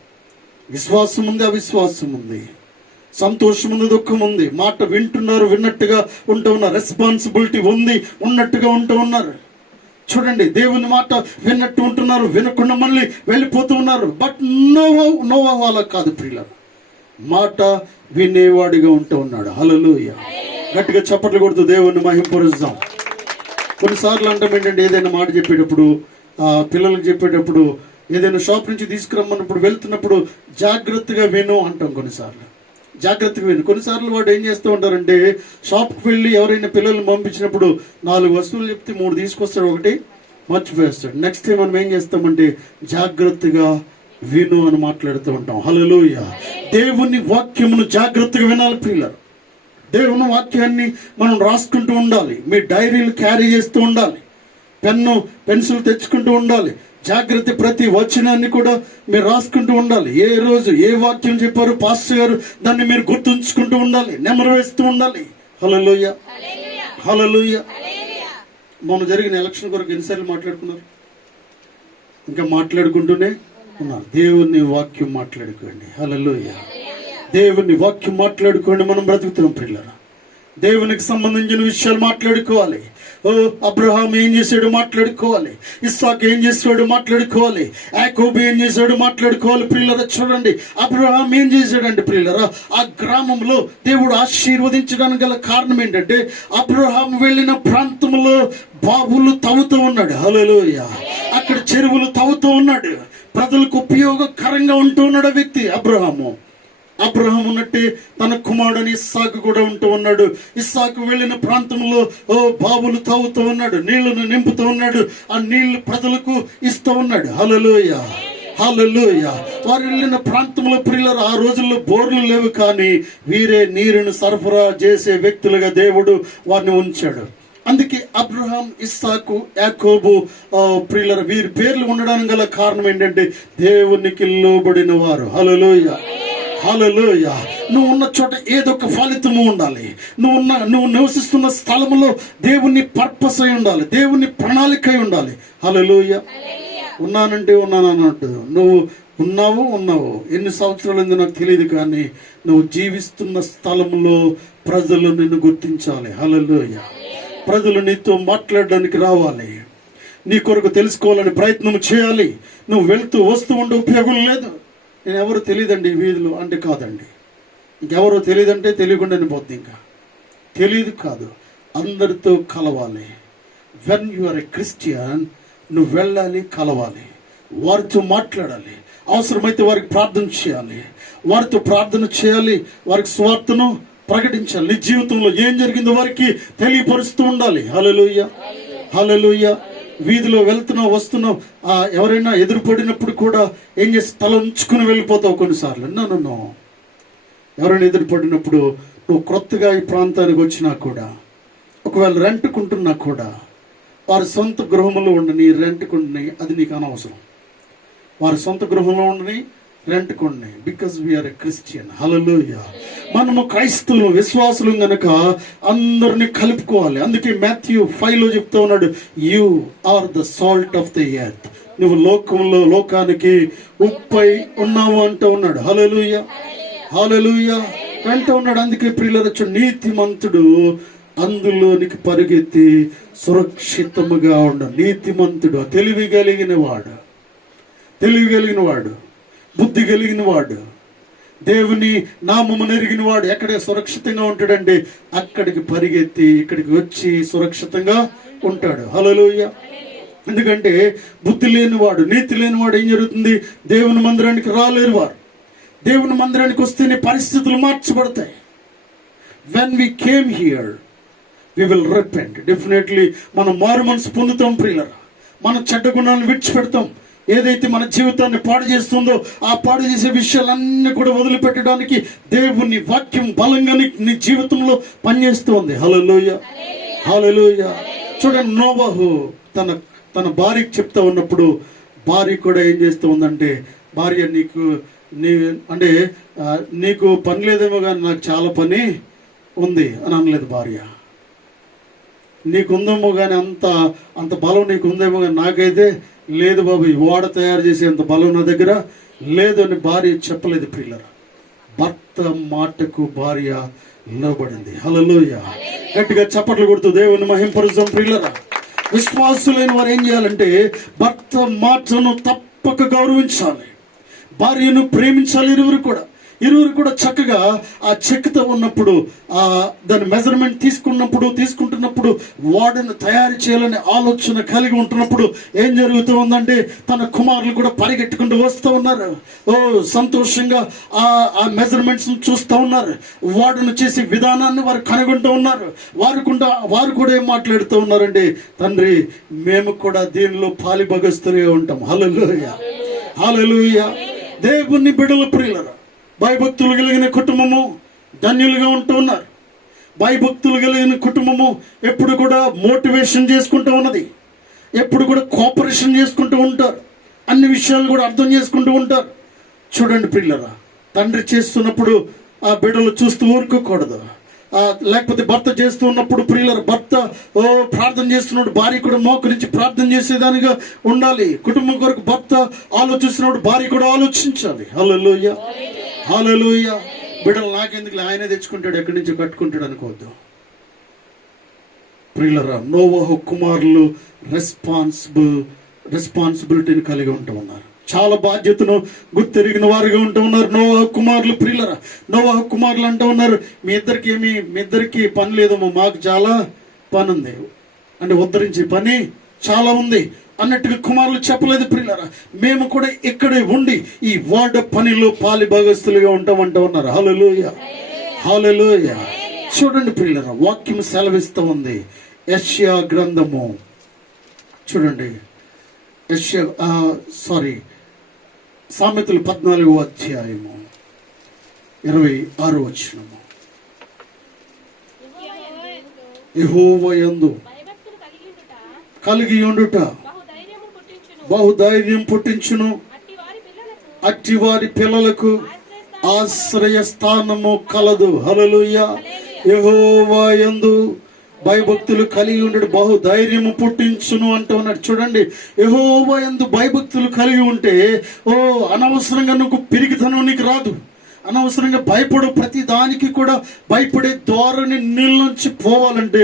విశ్వాసం ఉంది, అవిశ్వాసం ఉంది, సంతోషం ఉంది, దుఃఖం ఉంది. మాట వింటున్నారు, విన్నట్టుగా ఉంటూ ఉన్నారు. రెస్పాన్సిబిలిటీ ఉంది, ఉన్నట్టుగా ఉంటూ ఉన్నారు. చూడండి, దేవుని మాట విన్నట్టు ఉంటున్నారు, వినకుండా మళ్ళీ వెళ్ళిపోతూ ఉన్నారు. బట్ నోవా అలా కాదు ప్రియులారా, మాట వినేవాడిగా ఉంటూ ఉన్నాడు. హల్లెలూయా. గట్టిగా చప్పట్లు కొడుతూ దేవుని మహింపరుద్దాం. కొన్నిసార్లు అంటాం ఏంటంటే, ఏదైనా మాట చెప్పేటప్పుడు, పిల్లలకు చెప్పేటప్పుడు, ఏదైనా షాప్ నుంచి తీసుకురమ్మన్నప్పుడు వెళ్తున్నప్పుడు జాగ్రత్తగా విను అంటాం. కొన్నిసార్లు జాగ్రత్తగా విను. కొన్నిసార్లు వాడు ఏం చేస్తూ ఉంటారంటే, షాప్కి వెళ్ళి ఎవరైనా పిల్లల్ని పంపించినప్పుడు 4 వస్తువులు చెప్తే 3 తీసుకొస్తాడు, ఒకటి మర్చిపోయేస్తాడు. నెక్స్ట్ టైం మనం ఏం చేస్తామంటే, జాగ్రత్తగా విను అని మాట్లాడుతూ ఉంటాం. హల్లెలూయా. దేవుని వాక్యమును జాగ్రత్తగా వినాలి ప్రియులారా. దేవుని వాక్యాన్ని మనం రాసుకుంటూ ఉండాలి. మీ డైరీలు క్యారీ చేస్తూ ఉండాలి. పెన్ను పెన్సిల్ తెచ్చుకుంటూ ఉండాలి. జాగ్రత్త, ప్రతి వచనాన్ని కూడా మీరు రాసుకుంటూ ఉండాలి. ఏ రోజు ఏ వాక్యం చెప్పారు పాస్టర్ గారు, దాన్ని మీరు గుర్తుంచుకుంటూ ఉండాలి, నెమరు వేస్తూ ఉండాలి. హల్లెలూయా, హల్లెలూయా. మొన్న జరిగిన ఎలక్షన్ కొరకు ఎన్నిసార్లు మాట్లాడుకున్నారు? ఇంకా మాట్లాడుకుంటూనే ఉన్నారు. దేవుని వాక్యం మాట్లాడుకోండి. హల్లెలూయా. దేవుని వాక్యం మాట్లాడుకోండి. మనం బ్రతుకుతున్నాం ప్రియులారా. దేవునికి సంబంధించిన విషయాలు మాట్లాడుకోవాలి. అబ్రహాం ఏం చేశాడు మాట్లాడుకోవాలి, ఇస్సాకు ఏం చేశాడు మాట్లాడుకోవాలి, యాకోబు ఏం చేశాడు మాట్లాడుకోవాలి. ప్రియులరా చూడండి, అబ్రహాం ఏం చేశాడంటే ప్రియులరా, ఆ గ్రామంలో దేవుడు ఆశీర్వదించడానికి గల కారణం ఏంటంటే, అబ్రహాం వెళ్ళిన ప్రాంతంలో బావులు తవ్వుతూ ఉన్నాడు. హల్లెలూయా. అక్కడ చెరువులు తవ్వుతూ ఉన్నాడు. ప్రజలకు ఉపయోగకరంగా ఉంటూ ఉన్నాడు ఆ వ్యక్తి అబ్రహాము. అబ్రహాం ఉన్నట్టే తన కుమారుడు ఇస్సాకు కూడా ఉంటూ ఉన్నాడు. ఇస్సాకు వెళ్ళిన ప్రాంతంలో బావులు తవ్వుతూ ఉన్నాడు, నీళ్లను నింపుతూ ఉన్నాడు. ఆ నీళ్లు ప్రజలకు ఇస్తూ ఉన్నాడు. హల్లెలూయా, హల్లెలూయా. వారు వెళ్ళిన ప్రాంతంలో ప్రియులారా, ఆ రోజుల్లో బోర్లు లేవు, కానీ వీరే నీరును సరఫరా చేసే వ్యక్తులుగా దేవుడు వారిని ఉంచాడు. అందుకే అబ్రహాం, ఇస్సాకు, యాకోబు ప్రియులారా వీరి పేర్లు ఉండడానికి గల కారణం ఏంటంటే, దేవునికి లోబడిన వారు. హల్లెలూయా, హల్లెలూయా. నువ్వు ఉన్న చోట ఏదో ఒక ఫలితము ఉండాలి. నువ్వు నివసిస్తున్న స్థలంలో దేవుని పర్పస్ అయి ఉండాలి, దేవుని ప్రణాళిక అయి ఉండాలి. హల్లెలూయా. ఉన్నానంటే ఉన్నాను అన్నట్టు, నువ్వు ఉన్నావు. ఎన్ని సంవత్సరాలు ఉందో నాకు తెలియదు, కానీ నువ్వు జీవిస్తున్న స్థలంలో ప్రజలు నిన్ను గుర్తించాలి. హల్లెలూయా. ప్రజలు నీతో మాట్లాడడానికి రావాలి, నీ కొరకు తెలుసుకోవాలని ప్రయత్నం చేయాలి. నువ్వు వెళ్తూ వస్తూ ఉండే ఉపయోగం లేదు. నేను ఎవరు తెలియదండి ఈ వీధిలో అంటే కాదండి, ఇంకెవరో తెలియదంటే తెలియకుండానే పోతుంది. ఇంకా తెలియదు కాదు, అందరితో కలవాలి. When you are a Christian, నువ్వు వెళ్ళాలి, కలవాలి, వారితో మాట్లాడాలి, అవసరమైతే వారికి ప్రార్థన చేయాలి, వారితో ప్రార్థన చేయాలి, వారికి స్వార్థను ప్రకటించాలి. నీ జీవితంలో ఏం జరిగిందో వారికి తెలియపరుస్తూ ఉండాలి. హల్లెలూయా, హల్లెలూయా. వీధిలో వెళ్తున్నావు, వస్తున్నావు, ఎవరైనా ఎదురుపడినప్పుడు కూడా ఏం చేసి తల ఉంచుకుని వెళ్ళిపోతావు కొన్నిసార్లు. నన్ను ఎవరైనా ఎదురుపడినప్పుడు, నువ్వు క్రొత్తగా ఈ ప్రాంతానికి వచ్చినా కూడా, ఒకవేళ రెంట్కుంటున్నా కూడా, వారి సొంత గృహంలో ఉండని, రెంట్కుండని, అది నీకు అనవసరం. వారి సొంత గృహంలో ఉండని, రెంట్కుండని, బికాజ్ వీఆర్ ఎ క్రిస్టియన్. హల్లెలూయా. మనము క్రైస్తవులు, విశ్వాసులు గనక అందరినీ కలుపుకోవాలి. అందుకే మాథ్యూ 5లో చెప్తూ ఉన్నాడు, you are the salt of the earth. నువ్వు లోకానికి ఉప్పై ఉన్నావు అంటూ ఉన్నాడు. హల్లెలూయా, హల్లెలూయా అంటూ ఉన్నాడు. అందుకే ప్రియులారా, నీతిమంతుడు అందులోనికి పరిగెత్తి సురక్షితముగా ఉండు. నీతిమంతుడు తెలివి కలిగిన వాడు, బుద్ధి కలిగిన వాడు, దేవుని నామమును ఎరిగిన వాడు ఎక్కడ సురక్షితంగా ఉంటాడంటే, అక్కడికి పరిగెత్తి ఇక్కడికి వచ్చి సురక్షితంగా ఉంటాడు. హల్లెలూయా. ఎందుకంటే బుద్ధి లేనివాడు, నీతి లేనివాడు ఏం జరుగుతుంది, దేవుని మందిరానికి రాలేరు. వారు దేవుని మందిరానికి వస్తేనే పరిస్థితులు మార్చబడతాయి. When we came here we will repent. Definitely మనం మారు మనసు పొందుతాం ప్రియులారా. మన చెడ్డ గుణాలను విడిచిపెడతాం. ఏదైతే మన జీవితాన్ని పాడు చేస్తుందో, ఆ పాడు చేసే విషయాలన్నీ కూడా వదిలిపెట్టడానికి దేవుని వాక్యం బలంగా నీ జీవితంలో పనిచేస్తుంది. హల్లెలూయా, హల్లెలూయా. చూడండి, నోవహు తన భార్యకి చెప్తా ఉన్నప్పుడు, భార్య కూడా ఏం చేస్తూ ఉందంటే, భార్య నీకు నీ అంటే నీకు పని లేదేమో కానీ నాకు చాలా పని ఉంది అని అనలేదు భార్య. నీకుందేమో కానీ అంత బలం నీకు ఉందేమో కానీ నాకైతే లేదు బాబు, ఈ ఓడ తయారు చేసే అంత బలం నా దగ్గర లేదు అని భార్య చెప్పలేదు. ప్రియులరా, భర్త మాటకు భార్య నిలబడింది. హల్లెలూయా. గట్టిగా చప్పట్లు కొడుతూ దేవుని మహింపరుస్తాం. ప్రియులరా, విశ్వాసులైన వారు ఏం చేయాలంటే భర్త మాటను తప్పక గౌరవించాలి, భార్యను ప్రేమించాలి. ఇరువురు కూడా చక్కగా ఆ చెక్తో ఉన్నప్పుడు దాని మెజర్మెంట్ తీసుకుంటున్నప్పుడు వాడను తయారు చేయాలనే ఆలోచన కలిగి ఉంటున్నప్పుడు ఏం జరుగుతూ ఉందంటే తన కుమారులు కూడా పరిగెట్టుకుంటూ వస్తూ ఉన్నారు. సంతోషంగా ఆ మెజర్మెంట్స్ చూస్తూ ఉన్నారు. వాడను చేసే విధానాన్ని వారు కనుగొంటూ ఉన్నారు. వారు కూడా ఏం మాట్లాడుతూ ఉన్నారంటే, తండ్రి మేము కూడా దీనిలో పాలిభాగస్తులుగా ఉంటాం. హల్లెలూయా, హల్లెలూయా. దేవుని బిడ్డల ప్రియులరా, భయభక్తులు కలిగిన కుటుంబము ధన్యులుగా ఉంటూ ఉన్నారు. భయభక్తులు కలిగిన కుటుంబము ఎప్పుడు కూడా మోటివేషన్ చేసుకుంటూ ఉన్నది, ఎప్పుడు కూడా కోఆపరేషన్ చేసుకుంటూ ఉంటారు, అన్ని విషయాలు కూడా అర్థం చేసుకుంటూ ఉంటారు. చూడండి పిల్లరా, తండ్రి చేస్తున్నప్పుడు ఆ బిడ్డలు చూస్తూ ఊరుకోకూడదు. లేకపోతే భర్త చేస్తూ ఉన్నప్పుడు ప్రియులరా, భర్త ప్రార్థన చేస్తున్నప్పుడు భార్య కూడా మోకరించి ప్రార్థన చేసేదానిగా ఉండాలి. కుటుంబం కొరకు భర్త ఆలోచిస్తున్నప్పుడు భార్య కూడా ఆలోచించాలి. హల్లెలూయా, హల్లెలూయా. బిడ్డలు నాకెందుకు, ఆయనే తెచ్చుకుంటాడు, ఎక్కడి నుంచి కట్టుకుంటాడు అనుకోవద్దు. ప్రియులరా, నోవహు కుమారులు రెస్పాన్సిబిలిటీని కలిగి ఉంటూ ఉన్నారు. చాలా బాధ్యతను గుర్తెరిగిన వారుగా ఉంటూ ఉన్నారు నోవహు కుమారులు. ప్రియులరా, నోవహు కుమారులు అంటూ ఉన్నారు, మీ ఇద్దరికి పని లేదమ్మా, మాకు చాలా పని ఉంది, అంటే ఉద్ధరించే పని చాలా ఉంది అన్నట్టుగా కుమారులు చెప్పలేదు. ప్రియులరా, మేము కూడా ఇక్కడే ఉండి ఈ వాడ పనిలో పాలిభాగస్తులుగా ఉంటామంటూ ఉన్నారు. హల్లెలూయా, హల్లెలూయా. చూడండి ప్రియులరా, వాక్యం సెలవిస్తూ ఉంది. యెషయా గ్రంథము చూడండి, సామెతలు 14వ అధ్యాయము 26వ వచనము. యెహోవా యందు కలిగి ఉండుట బహుధైర్యం పుట్టించును, అట్టివారి పిల్లలకు ఆశ్రయ స్థానము కలదు. హల్లెలూయా. యెహోవా యందు భయభక్తులు కలిగి ఉండడు బహుధైర్యము పుట్టించును అంటూ ఉన్నాడు. చూడండి, యెహోవా యందు భయభక్తులు కలిగి ఉంటే అనవసరంగా నువ్వు పిరిగితనం నీకు రాదు. అనవసరంగా భయపడు, ప్రతి దానికి కూడా భయపడే ధోరణి నీళ్ళ పోవాలంటే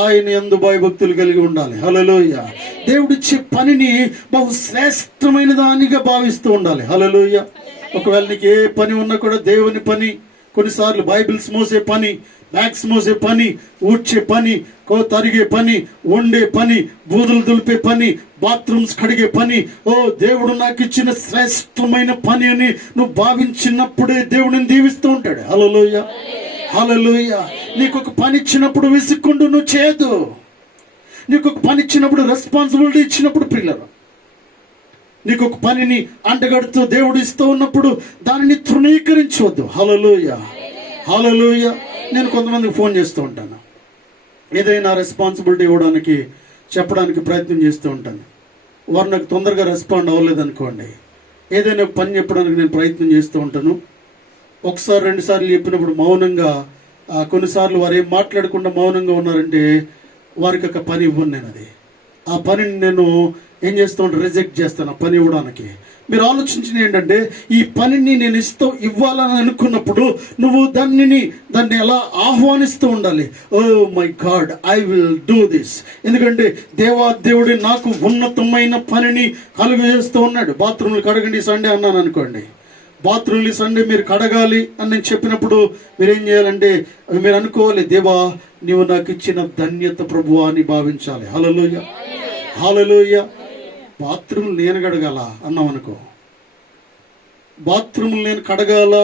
ఆయన యందు భయభక్తులు కలిగి ఉండాలి. హల్లెలూయా. దేవుడిచ్చే పనిని బహు శ్రేష్టమైన దానిగా భావిస్తూ ఉండాలి. హల్లెలూయా. ఒకవేళ నీకు ఏ పని ఉన్నా కూడా దేవుని పని, కొన్నిసార్లు బైబిల్స్ మోసే పని, బ్యాగ్స్ మోసే పని, ఊడ్చే పని, తరిగే పని, వండే పని, బూదులు దులిపే పని, బాత్రూమ్స్ కడిగే పని, దేవుడు నాకు ఇచ్చిన శ్రేష్టమైన పని అని నువ్వు భావించినప్పుడే దేవుడిని దీవిస్తూ ఉంటాడు. హల్లెలూయా, హల్లెలూయా. నీకు ఒక పని ఇచ్చినప్పుడు విసుక్కుంటూ నువ్వు చేయదు. నీకు ఒక పని ఇచ్చినప్పుడు, రెస్పాన్సిబిలిటీ ఇచ్చినప్పుడు, పిల్లలు నీకు ఒక పనిని అంటగడుతూ దేవుడు ఇస్తూ ఉన్నప్పుడు దానిని తృణీకరించవద్దు. హల్లెలూయా, హల్లెలూయా. నేను కొంతమందికి ఫోన్ చేస్తూ ఉంటాను, ఏదైనా రెస్పాన్సిబిలిటీ ఇవ్వడానికి చెప్పడానికి ప్రయత్నం చేస్తూ ఉంటాను. వారు నాకు తొందరగా రెస్పాండ్ అవ్వలేదనుకోండి, ఏదైనా పని చెప్పడానికి నేను ప్రయత్నం చేస్తూ ఉంటాను. ఒకసారి 2 సార్లు చెప్పినప్పుడు మౌనంగా, కొన్నిసార్లు వారు ఏం మాట్లాడకుండా మౌనంగా ఉన్నారంటే వారికి ఒక పని ఇవ్వను నేను. ఆ పనిని నేను ఏం చేస్తూ ఉంటాను, రిజెక్ట్ చేస్తాను ఆ పని ఇవ్వడానికి. మీరు ఆలోచించిన ఏంటంటే, ఈ పనిని నేను ఇవ్వాలని అనుకున్నప్పుడు నువ్వు దాన్ని ఎలా ఆహ్వానిస్తూ ఉండాలి. Oh my God, I will do this. ఎందుకంటే దేవుడి నాకు ఉన్నతమైన పనిని కలుగు చేస్తూ ఉన్నాడు. బాత్రూమ్లు కడగండి సండే అన్నాను అనుకోండి, బాత్రూమ్లు సండే మీరు కడగాలి అని నేను చెప్పినప్పుడు మీరేం చేయాలంటే మీరు అనుకోవాలి, దేవా నీవు నాకు ఇచ్చిన ధన్యత ప్రభువా అని భావించాలి. హల్లెలూయా, హల్లెలూయా. బాత్రూమ్లు నేను కడగాల అన్నాం అనుకో, బాత్రూమ్లు నేను కడగాల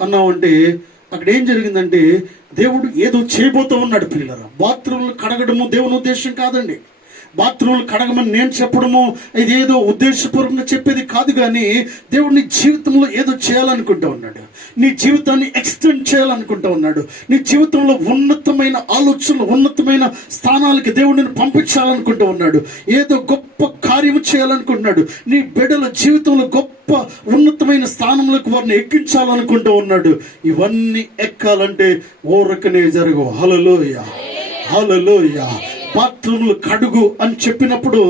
అన్నామంటే అక్కడ ఏం జరిగిందంటే దేవుడు ఏదో చేయబోతూ ఉన్నాడు. పిల్లరా, బాత్రూమ్లు కడగడము దేవుని ఉద్దేశం కాదండి. బాత్రూములు కడగమని నేను చెప్పడము ఇదేదో ఉద్దేశపూర్వకంగా చెప్పేది కాదు. కానీ దేవుడు నీ జీవితంలో ఏదో చేయాలనుకుంటూ ఉన్నాడు. నీ జీవితాన్ని ఎక్స్టెండ్ చేయాలనుకుంటూ ఉన్నాడు. నీ జీవితంలో ఉన్నతమైన ఆలోచనలు, ఉన్నతమైన స్థానాలకి దేవుడిని పంపించాలనుకుంటూ ఉన్నాడు. ఏదో గొప్ప కార్యము చేయాలనుకుంటున్నాడు. నీ బిడ్డల జీవితంలో గొప్ప ఉన్నతమైన స్థానంలోకి వారిని ఎక్కించాలనుకుంటూ ఉన్నాడు. ఇవన్నీ ఎక్కాలంటే ఓరకనే జరగవు. హల్లెలూయా, హల్లెలూయా. బాత్రూములు కడుగు అని చెప్పినప్పుడు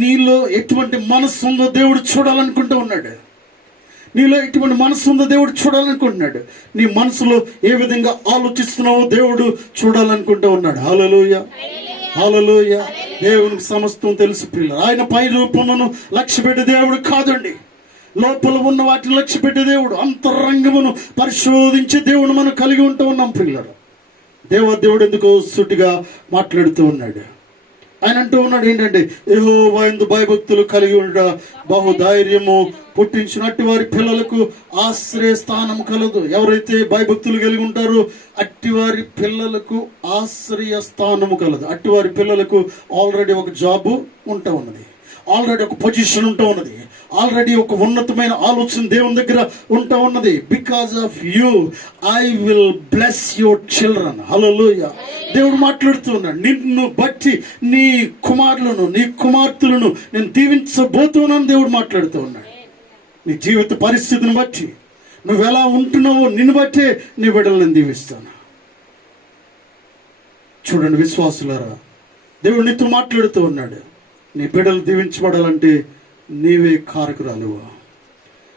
నీలో ఎటువంటి మనస్సు ఉందో దేవుడు చూడాలనుకుంటూ ఉన్నాడు. నీలో ఎటువంటి మనస్సు ఉందో దేవుడు చూడాలనుకుంటున్నాడు. నీ మనసులో ఏ విధంగా ఆలోచిస్తున్నావో దేవుడు చూడాలనుకుంటూ ఉన్నాడు. హల్లెలూయా, హల్లెలూయా. దేవునికి సమస్తం తెలుసు ప్రియులారా. ఆయన పై రూపమును లక్ష్య పెట్టే దేవుడు కాదండి. లోపల ఉన్న వాటిని లక్ష్య పెట్టే దేవుడు. అంతరంగమును పరిశోధించే దేవుడు మనం కలిగి ఉంటూ ఉన్నాం ప్రియులారా. దేవుడు ఎందుకో సుటిగా మాట్లాడుతూ ఉన్నాడు. ఆయన అంటూ ఉన్నాడు ఏంటంటే, యెహోవా యందు భయభక్తులు కలిగి ఉండ బహుధైర్యము పుట్టించినట్టు వారి పిల్లలకు ఆశ్రయ స్థానం కలదు. ఎవరైతే భయభక్తులు కలిగి ఉంటారో అట్టి వారి పిల్లలకు ఆశ్రయ స్థానము కలదు. అట్టి వారి పిల్లలకు ఆల్రెడీ ఒక జాబు ఉంటా ఉన్నది, ఆల్రెడీ ఒక పొజిషన్ ఉంటా ఉన్నది, ఆల్రెడీ ఒక ఉన్నతమైన ఆలోచన దేవుని దగ్గర ఉంటా ఉన్నది. Because of you I will bless your children. Hallelujah. దేవుడు మాట్లాడుతూ ఉన్నాడు, నిన్ను బట్టి నీ కుమారులను, నీ కుమార్తెలను నేను దీవించబోతున్నాను. దేవుడు మాట్లాడుతూ ఉన్నాడు. నీ జీవిత పరిస్థితిని బట్టి, నువ్వు ఎలా ఉంటున్నావో నిన్ను బట్టే నీ బిడ్డలను నేను దీవిస్తాను. చూడండి విశ్వాసులారా, దేవుడు నీతో మాట్లాడుతూ ఉన్నాడు. నీ బిడ్డలు దీవించబడాలంటే నీవే కారకురాలు.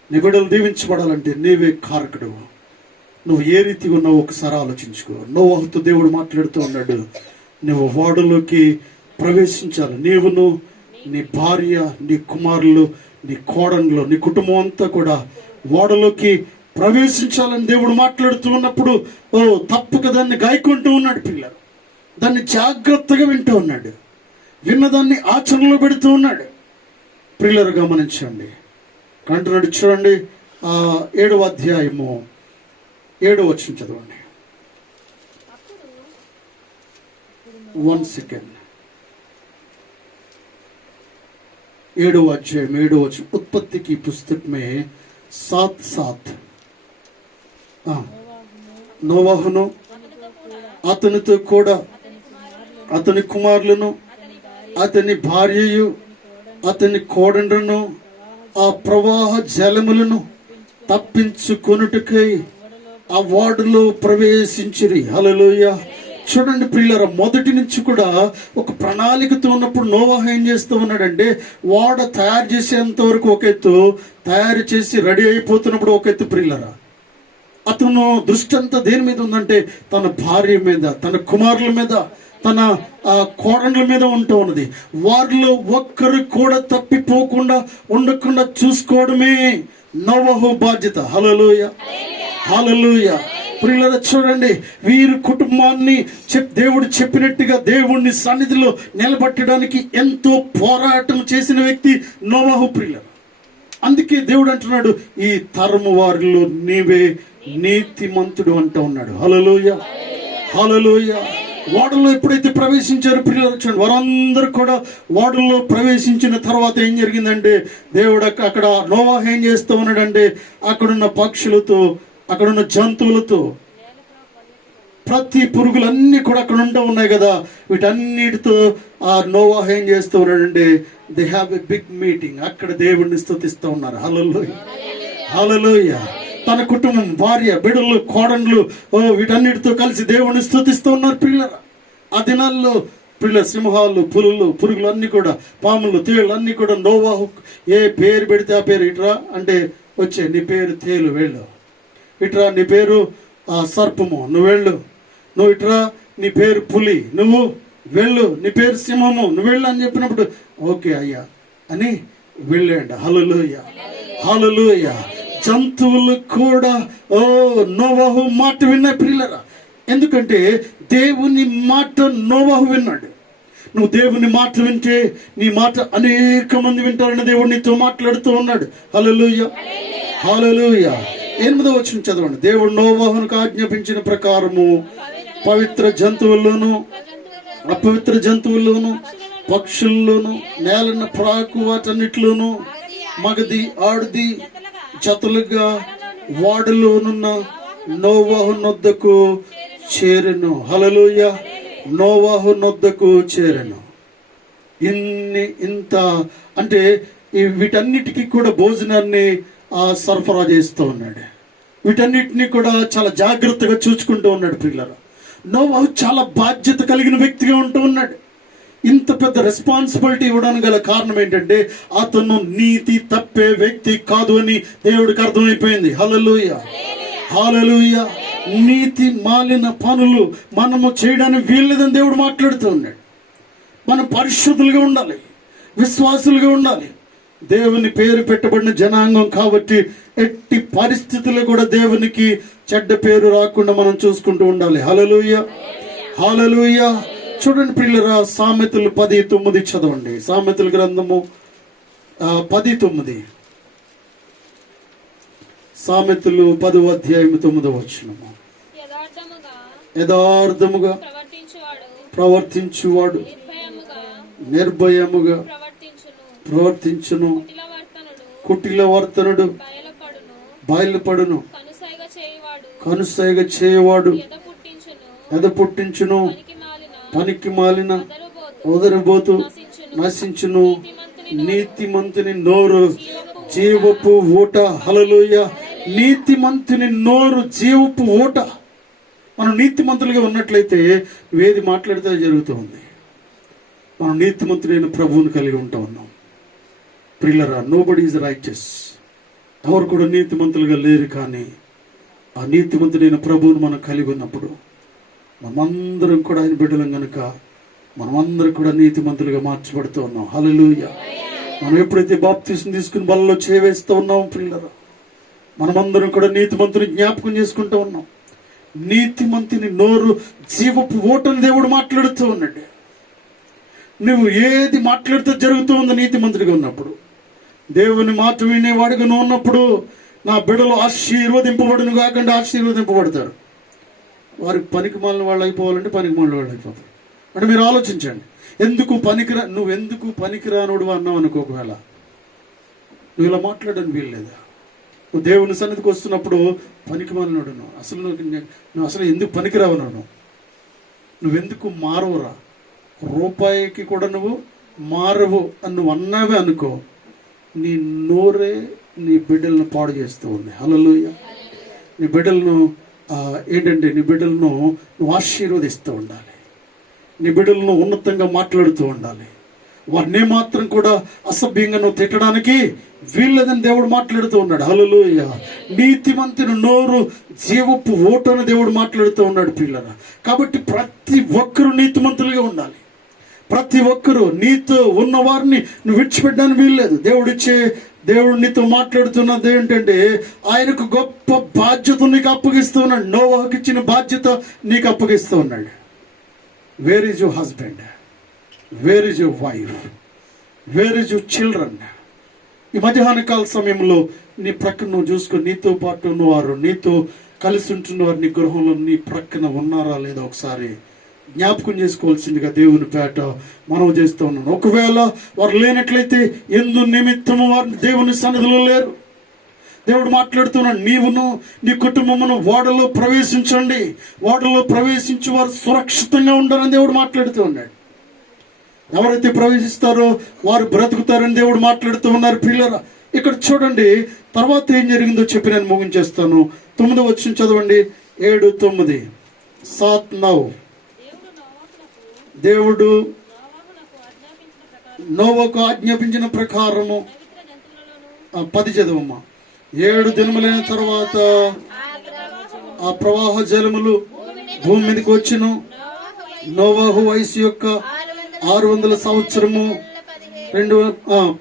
నీ బిడ్డలు దీవించబడాలంటే నీవే కారకుడు. నువ్వు ఏ రీతిగా ఉన్నావో ఒకసారి ఆలోచించుకో. నోవహుతో దేవుడు మాట్లాడుతూ ఉన్నాడు, నువ్వు వాడలోకి ప్రవేశించాలి. నీవును, నీ భార్య, నీ కుమారులు, నీ కోడన్లు, నీ కుటుంబం అంతా కూడా వాడలోకి ప్రవేశించాలని దేవుడు మాట్లాడుతూ ఉన్నప్పుడు తప్పక దాన్ని గాయకుంటూ ఉన్నాడు పిల్లలు. దాన్ని జాగ్రత్తగా వింటూ ఉన్నాడు. విన్నదాన్ని ఆచరణలో పెడుతూ ఉన్నాడు. ప్రియులారా గమనించండి. కంటున్నాడు చూడండి, 7వ అధ్యాయము 7వ వచనం చదవండి. 1 సెకండ్. 7వ అధ్యాయం 7వ వచనం. ఉత్పత్తికి పుస్తకమే 7:7. నోవహును అతనితో కూడా అతని కుమారులను, అతని భార్యయు, అతని కోడండ్రను ఆ ప్రవాహ జలములను తప్పించుకొనుటకై ఆ వాడులో ప్రవేశించిరి. హల్లెలూయా. చూడండి ప్రియులారా, మొదటి నుంచి కూడా ఒక ప్రణాళికతో ఉన్నప్పుడు నోవాహు ఏం చేస్తూ ఉన్నాడంటే, వాడ తయారు చేసేంత వరకు ఒక ఎత్తు, తయారు చేసి రెడీ అయిపోతున్నప్పుడు ఒక ఎత్తు ప్రియులారా. అతను దృష్టి అంతా దేని మీద ఉందంటే తన భార్య మీద, తన కుమారుల మీద, తన కోడళ్ళ మీద ఉంటూ ఉన్నది. వారిలో ఒక్కరు కూడా తప్పిపోకుండా ఉండకుండా చూసుకోవడమే నోవహు బాధ్యత. హల్లెలూయా, హల్లెలూయా. ప్రియులారా చూడండి, వీరి కుటుంబాన్ని దేవుడు చెప్పినట్టుగా దేవుడిని సన్నిధిలో నిలబెట్టడానికి ఎంతో పోరాటం చేసిన వ్యక్తి నోవహు ప్రియులారా. అందుకే దేవుడు అంటున్నాడు, ఈ తరము వారిలో నీవే నీతిమంతుడు అంటూ ఉన్నాడు. హల్లెలూయా, హల్లెలూయా. వాడల్లో ఎప్పుడైతే ప్రవేశించారో ప్రియులారా, వారందరూ కూడా వాడల్లో ప్రవేశించిన తర్వాత ఏం జరిగిందంటే, దేవుడు అక్కడ నోవాహు ఏం చేస్తూ ఉన్నాడంటే, అక్కడున్న పక్షులతో, అక్కడున్న జంతువులతో, ప్రతి పురుగులన్నీ కూడా అక్కడ ఉంటూ ఉన్నాయి కదా, వీటన్నిటితో ఆ నోవాహు ఏం చేస్తూ ఉన్నాడంటే, they have a big meeting. అక్కడ దేవుడిని స్తుతిస్తూ ఉన్నారు. హల్లెలూయా, హల్లెలూయా. తన కుటుంబం, భార్య, బిడ్డలు, కోడన్లు వీటన్నిటితో కలిసి దేవుడిని స్తుతిస్తూ ఉన్నారు పిల్లలు. ఆ దినాల్లో పిల్లలు సింహాలు, పురుగులు అన్నీ కూడా, పాములు, తేళ్ళు అన్నీ కూడా నోవాహు ఏ పేరు పెడితే ఆ పేరు, ఇట్రా అంటే వచ్చే, నీ పేరు తేలు వెళ్ళు, ఇట్రా నీ పేరు సర్పము నువ్వు వెళ్ళు, నువ్వు ఇట్రా నీ పేరు పులి నువ్వు వెళ్ళు, నీ పేరు సింహము నువ్వు వెళ్ళు అని చెప్పినప్పుడు ఓకే అయ్యా అని వెళ్ళండి. హల్లెలూయా, హల్లెలూయా. జంతువులు కూడా నోవాహు మాట విన్నాయి ప్రియులారా. ఎందుకంటే దేవుని మాట నోవాహు విన్నాడు. నువ్వు దేవుని మాట వింటే నీ మాట అనేక మంది వింటారని దేవుడు నీతో మాట్లాడుతూ ఉన్నాడు. హల్లెలూయా, హల్లెలూయా. 8వ వచనం చదవండి. దేవుడు నోవాహునికి ఆజ్ఞాపించిన ప్రకారము పవిత్ర జంతువుల్లోను అపవిత్ర జంతువుల్లోను పక్షుల్లోను నేలన ప్రాకు వాటన్నిటిలోను మగది ఆడది జతలుగా వాడలోనున్న నోవాహు నొద్దకు చేరెను. హల్లెలూయా. నోవాహు నొద్దకు చేరెను. ఇంత అంటే వీటన్నిటికీ కూడా భోజనాన్ని సరఫరా చేస్తూ ఉన్నాడు. వీటన్నిటిని కూడా చాలా జాగ్రత్తగా చూసుకుంటూ ఉన్నాడు. పిల్లలు, నోవాహు చాలా బాధ్యత కలిగిన వ్యక్తిగా ఉంటూ ఉన్నాడు. ఇంత పెద్ద రెస్పాన్సిబిలిటీ ఇవ్వడానికి గల కారణం ఏంటంటే అతను నీతి తప్పే వ్యక్తి కాదు అని దేవుడికి అర్థమైపోయింది. హల్లెలూయా, హల్లెలూయా. నీతి మాలిన పనులు మనము చేయడానికి వీల్లేదని దేవుడు మాట్లాడుతూ ఉన్నాడు. మనం పరిశుద్ధులుగా ఉండాలి, విశ్వాసులుగా ఉండాలి. దేవుని పేరు పెట్టబడిన జనాంగం కాబట్టి ఎట్టి పరిస్థితుల్లో కూడా దేవునికి చెడ్డ పేరు రాకుండా మనం చూసుకుంటూ ఉండాలి. హల్లెలూయా, హల్లెలూయా. చూడండి ప్రియులారా, సామెతలు 10:9 చదవండి. సామెతల గ్రంథము 10:9. సామెతలు 10వ అధ్యాయం 9వ వచనము. యథార్థముగా ప్రవర్తించువాడు నిర్భయముగా ప్రవర్తించును, కుటిల వర్తనుడు బయలుపడును, కనుసైగ చేయవాడు ఎద పుట్టించును, పనికి మాలిన వదరబోతు నశించును. నీతిమంతుని నోరు జీవపు ఊట. హల్లెలూయా. నీతిమంతుని నోరు జీవపు ఊట. మనం నీతిమంతులుగా ఉన్నట్లయితే వేది మాట్లాడితే జరుగుతుంది. మనం నీతిమంతుడైన ప్రభువుని కలిగి ఉంటా ఉన్నాం. ప్రియులారా, నోబడీ ఈజ్ రైచియస్. ఎవరు కూడా నీతిమంతులుగా లేరు. కానీ ఆ నీతిమంతుడైన ప్రభువుని మనం కలిగి ఉన్నప్పుడు మనమందరం కూడా ఆయన బిడ్డలం కనుక మనమందరం కూడా నీతిమంతులుగా మార్చబడుతూ ఉన్నాం. హల్లెలూయా. మనం ఎప్పుడైతే బాప్తిసం తీసుకుని బలలో చేవేస్తూ ఉన్నాం ప్రియులారా, మనమందరం కూడా నీతిమంతుని జ్ఞాపకం చేసుకుంటూ ఉన్నాం. నీతిమంతుని నోరు జీవపు ఓటని దేవుడు మాట్లాడుతూ ఉన్నాడు. నువ్వు ఏది మాట్లాడితే జరుగుతూ ఉంది నీతిమంతుడిగా ఉన్నప్పుడు. దేవుని మాట వినేవాడుగా నువ్వు ఉన్నప్పుడు నా బిడ్డలు ఆశీర్వదింపబడును కాకుండా ఆశీర్వదింపబడతారు. వారికి పనికి మాలిన వాళ్ళు అయిపోవాలంటే పనికి మాలిన వాళ్ళు అయిపోతారు. అంటే మీరు ఆలోచించండి, నువ్వెందుకు పనికిరానుడు అన్నావు అనుకో. ఒకవేళ నువ్వు ఇలా మాట్లాడని వీల్లేదా? నువ్వు దేవుని సన్నిధికి వస్తున్నప్పుడు పనికి మాలినోడు నువ్వు అసలు ఎందుకు పనికిరావు? నువ్వెందుకు మారవురా? రూపాయికి కూడా నువ్వు మారవు అని నువ్వు అన్నావే అనుకో, నీ నోరే నీ బిడ్డలను పాడు చేస్తూ ఉంది. హల్లెలూయా. నీ బిడ్డలను నీ బిడ్డలను నువ్వు ఆశీర్వదిస్తూ ఉండాలి. నీ బిడ్డలను ఉన్నతంగా మాట్లాడుతూ ఉండాలి. వారిని మాత్రం కూడా అసభ్యంగా నువ్వు తిట్టడానికి వీళ్ళదని దేవుడు మాట్లాడుతూ ఉన్నాడు. హల్లెలూయా. నీతిమంతుని నోరు జీవపు ఓటని దేవుడు మాట్లాడుతూ ఉన్నాడు పిల్లరా. కాబట్టి ప్రతి ఒక్కరూ నీతిమంతులుగా ఉండాలి. ప్రతి ఒక్కరూ నీతో ఉన్న వారిని నువ్వు విడిచిపెట్టడానికి వీల్లేదు. దేవుడు నీతో మాట్లాడుతున్నది ఏంటంటే ఆయనకు గొప్ప బాధ్యత నీకు అప్పగిస్తూ ఉన్నాడు. నోవాహుకు ఇచ్చిన బాధ్యత నీకు అప్పగిస్తూ ఉన్నాడు. Where is your husband? Where is your wife? Where is your children? ఈ మధ్యాహ్న కాల సమయంలో నీ ప్రక్కన నువ్వు చూసుకొని నీతో పాటు ఉన్నవారు, నీతో కలిసి ఉంటున్నవారు నీ గృహంలో నీ ప్రక్కన ఉన్నారా లేదా ఒకసారి జ్ఞాపకం చేసుకోవాల్సిందిగా దేవుని పేట మనం చేస్తూ ఉన్నాను. ఒకవేళ వారు లేనట్లయితే ఎందు నిమిత్తము వారు దేవుని సన్నిధిలో లేరు. దేవుడు మాట్లాడుతున్నాడు, నీవును నీ కుటుంబమును ఓడలో ప్రవేశించండి, ఓడలో ప్రవేశించి వారు సురక్షితంగా ఉండాలని దేవుడు మాట్లాడుతూ ఉన్నాడు. ఎవరైతే ప్రవేశిస్తారో వారు బ్రతుకుతారని దేవుడు మాట్లాడుతూ ఉన్నారు. పిల్లరా, ఇక్కడ చూడండి తర్వాత ఏం జరిగిందో చెప్పి నేను ముగించేస్తాను. 9వ వచనం చదవండి. 7, 9. 7, 9. దేవుడు నోవాహుకు ఆజ్ఞాపించిన ప్రకారము 10 చదవమ్మా. 7 దినములైన తర్వాత ఆ ప్రవాహ జలములు భూమి మీదకి వచ్చును. నోవాహు వయసు యొక్క 600 సంవత్సరము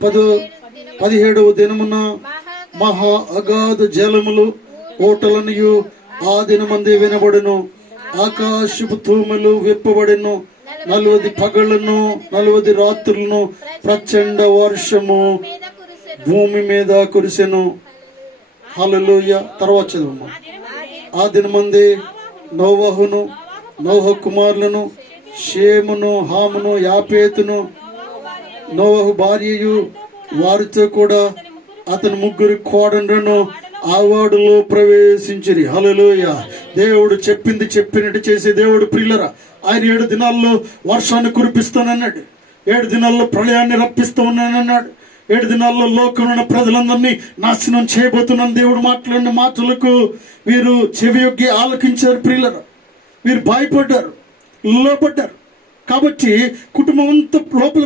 17వ దినమున మహా అగాధ జలములు ఓటలనియు ఆ దినమందే వినబడును. ఆకాశపు తూములు విప్పబడిను. 40 పగళ్లను 40 రాత్రులను ప్రచండ వర్షము భూమి మీద కురిసెను. హల్లెలూయా. తర్వాత చదువు. ఆ దినమందే నోవాహును, నోహ కుమారులను, షేమును, హామును, యాపేతును నోవహు భార్యయు వారితో కూడా అతని ముగ్గురు కోడలను ఆ ఓడలో ప్రవేశించిరి. హల్లెలూయా. దేవుడు చెప్పింది చెప్పినట్టు చేసే దేవుడు ప్రియులరా. ఆయన 7 దినాల్లో వర్షాన్ని కురిపిస్తానన్నాడు. 7 దినాల్లో ప్రళయాన్ని రప్పిస్తూ ఉన్నానన్నాడు. 7 దినాల్లో లోకంలో ప్రజలందరినీ నాశనం చేయబోతున్నాను దేవుడు మాట్లాడిన మాటలకు వీరు చెవియొగ్గి ఆలకించారు ప్రియులరా. వీరు భయపడ్డారు, లోపడ్డారు. కాబట్టి కుటుంబం అంతా లోపల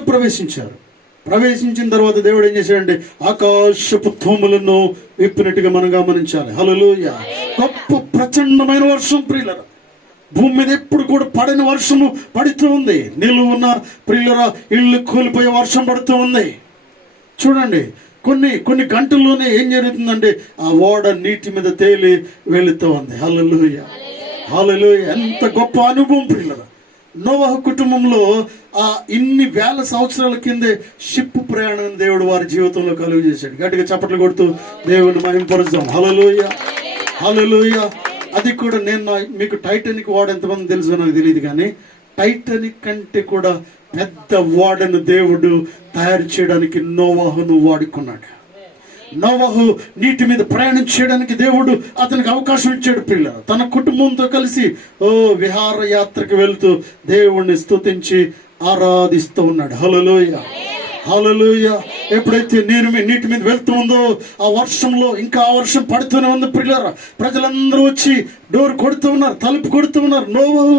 ప్రవేశించిన తర్వాత దేవుడు ఏం చేశాడంటే ఆకాశపు తూములను విప్పినట్టుగా మనం గమనించాలి. హల్లెలూయా. గొప్ప ప్రచండమైన వర్షం ప్రియులరా. భూమి మీద ఎప్పుడు కూడా పడని వర్షము పడుతూ ఉంది. నిలువున్న ప్రియులరా ఇళ్ళు కూలిపోయే వర్షం పడుతూ ఉంది. చూడండి, కొన్ని గంటల్లోనే ఏం జరుగుతుందంటే ఆ ఓడ నీటి మీద తేలి వెళుతూ ఉంది. హల్లెలూయా, హల్లెలూయా. ఎంత గొప్ప అనుభవం ప్రియులరా. నోవహు కుటుంబంలో ఆ ఇన్ని వేల సంవత్సరాల కిందే షిప్ ప్రయాణం దేవుడు వారి జీవితంలో కలుగు చేశాడు. గట్టిగా చప్పట్లు కొడుతూ దేవుని మహిమపరుద్దాం. హల్లెలూయా, హల్లెలూయా. అది కూడా నేను మీకు టైటానిక్ ఓడ ఎంతమంది తెలుసో నాకు తెలియదు, కానీ టైటానిక్ కంటే కూడా పెద్ద ఓడను దేవుడు తయారు చేయడానికి నోవహును వాడుకున్నాడు. నోవహు నీటి మీద ప్రయాణం చేయడానికి దేవుడు అతనికి అవకాశం ఇచ్చాడు. పిల్ల తన కుటుంబంతో కలిసి విహారయాత్రకు వెళుతూ దేవుణ్ణి స్తుతించి ఆరాధిస్తూ ఉన్నాడు. హల్లెలూయా, హల్లెలూయా. ఎప్పుడైతే నీటి మీద వెళ్తూ ఉందో ఆ వర్షంలో ఇంకా ఆ వర్షం పడుతూనే ఉంది ప్రియులారా. ప్రజలందరూ వచ్చి డోర్ కొడుతూ ఉన్నారు, తలుపు కొడుతూ ఉన్నారు. నోవహు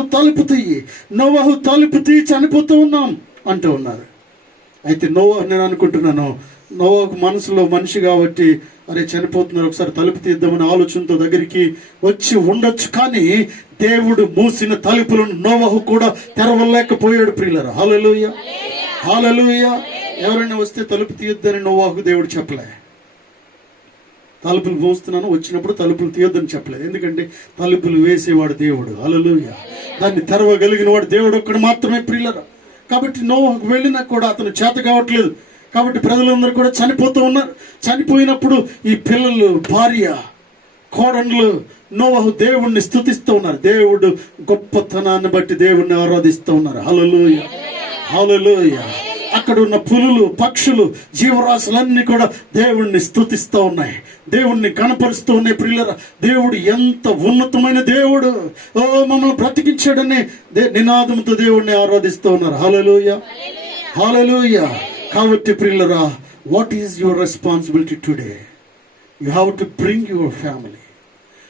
తలుపు తీయి చనిపోతూ ఉన్నాం అంటూ ఉన్నారు. అయితే నేను అనుకుంటున్నాను, నోవహు మనసులో మనిషి కాబట్టి అరే చనిపోతున్నారు, ఒకసారి తలుపు తీద్దామని ఆలోచనతో దగ్గరికి వచ్చి ఉండొచ్చు. కానీ దేవుడు మూసిన తలుపులను నోవహు కూడా తెరవలేకపోయాడు ప్రియులారా. హల్లెలూయా, హల్లెలూయా. ఎవరైనా వస్తే తలుపు తీయొద్దని నోవహుకు దేవుడు చెప్పలే. తలుపులు మూస్తున్నాను, వచ్చినప్పుడు తలుపులు తీయొద్దని చెప్పలేదు. ఎందుకంటే తలుపులు వేసేవాడు దేవుడు. హల్లెలూయా. దాన్ని తెరవగలిగిన వాడు దేవుడు ఒక్కడు మాత్రమే ప్రియులారా. కాబట్టి నోవహుకు వెళ్ళినా కూడా అతను చేత కావట్లేదు. కాబట్టి ప్రజలందరూ కూడా చనిపోతూ ఉన్నారు. చనిపోయినప్పుడు ఈ పిల్లలు, భార్య, కోడళ్ళు నోవహు దేవుణ్ణి స్తుతిస్తూ ఉన్నారు. దేవుడు గొప్పతనాన్ని బట్టి దేవుణ్ణి ఆరాధిస్తూ ఉన్నారు. హల్లెలూయా, హల్లెలూయా. అక్కడ ఉన్న పులులు, పక్షులు, జీవరాశులన్నీ కూడా దేవుణ్ణి స్తుతిస్తూ ఉన్నాయి, దేవుణ్ణి కనపరుస్తూ ఉన్నాయి. ప్రియులారా, దేవుడు ఎంత ఉన్నతమైన దేవుడు, మమ్మల్ని బ్రతికించాడని నినాదంతో దేవుణ్ణి ఆరాధిస్తూ ఉన్నారు. హల్లెలూయా, హల్లెలూయా. కాబట్టి ప్రియులారా, what is your responsibility today? You have to bring your family.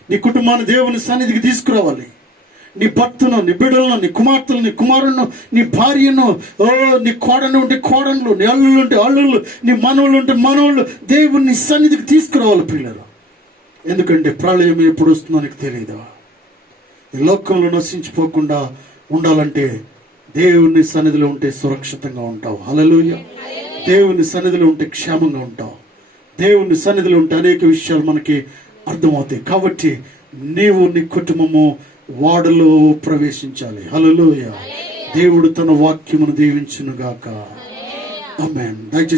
నీ కుటుంబాన్ని దేవుని సన్నిధికి తీసుకురావాలి. నీ భర్తను, నీ బిడ్డలను, నీ కుమార్తెలను, నీ కుమారులను, నీ భార్యను, నీ కోడను ఉంటే కోడళ్ళు, నీ అల్లుళ్ళు ఉంటే అల్లుళ్ళు, నీ మనవుళ్ళు ఉంటే మనవుళ్ళు దేవుని సన్నిధికి తీసుకురావాలి ప్రియులారా. ఎందుకంటే ప్రళయం ఎప్పుడు వస్తుందో నీకు తెలియదు. ఈ లోకంలో నశించిపోకుండా ఉండాలంటే దేవుని సన్నిధిలో ఉంటే సురక్షితంగా ఉంటావు. హల్లెలూయా. దేవుని సన్నిధిలో ఉంటే క్షేమంగా ఉంటావు. దేవుని సన్నిధిలో ఉంటే అనేక విషయాలు మనకి అర్థమవుతాయి. కాబట్టి నీవు, నీ కుటుంబము వాడలో ప్రవేశించాలి. హల్లెలూయా. దేవుడు తన వాక్యమును దీవించును గాక. ఆమేన్. దయచేసి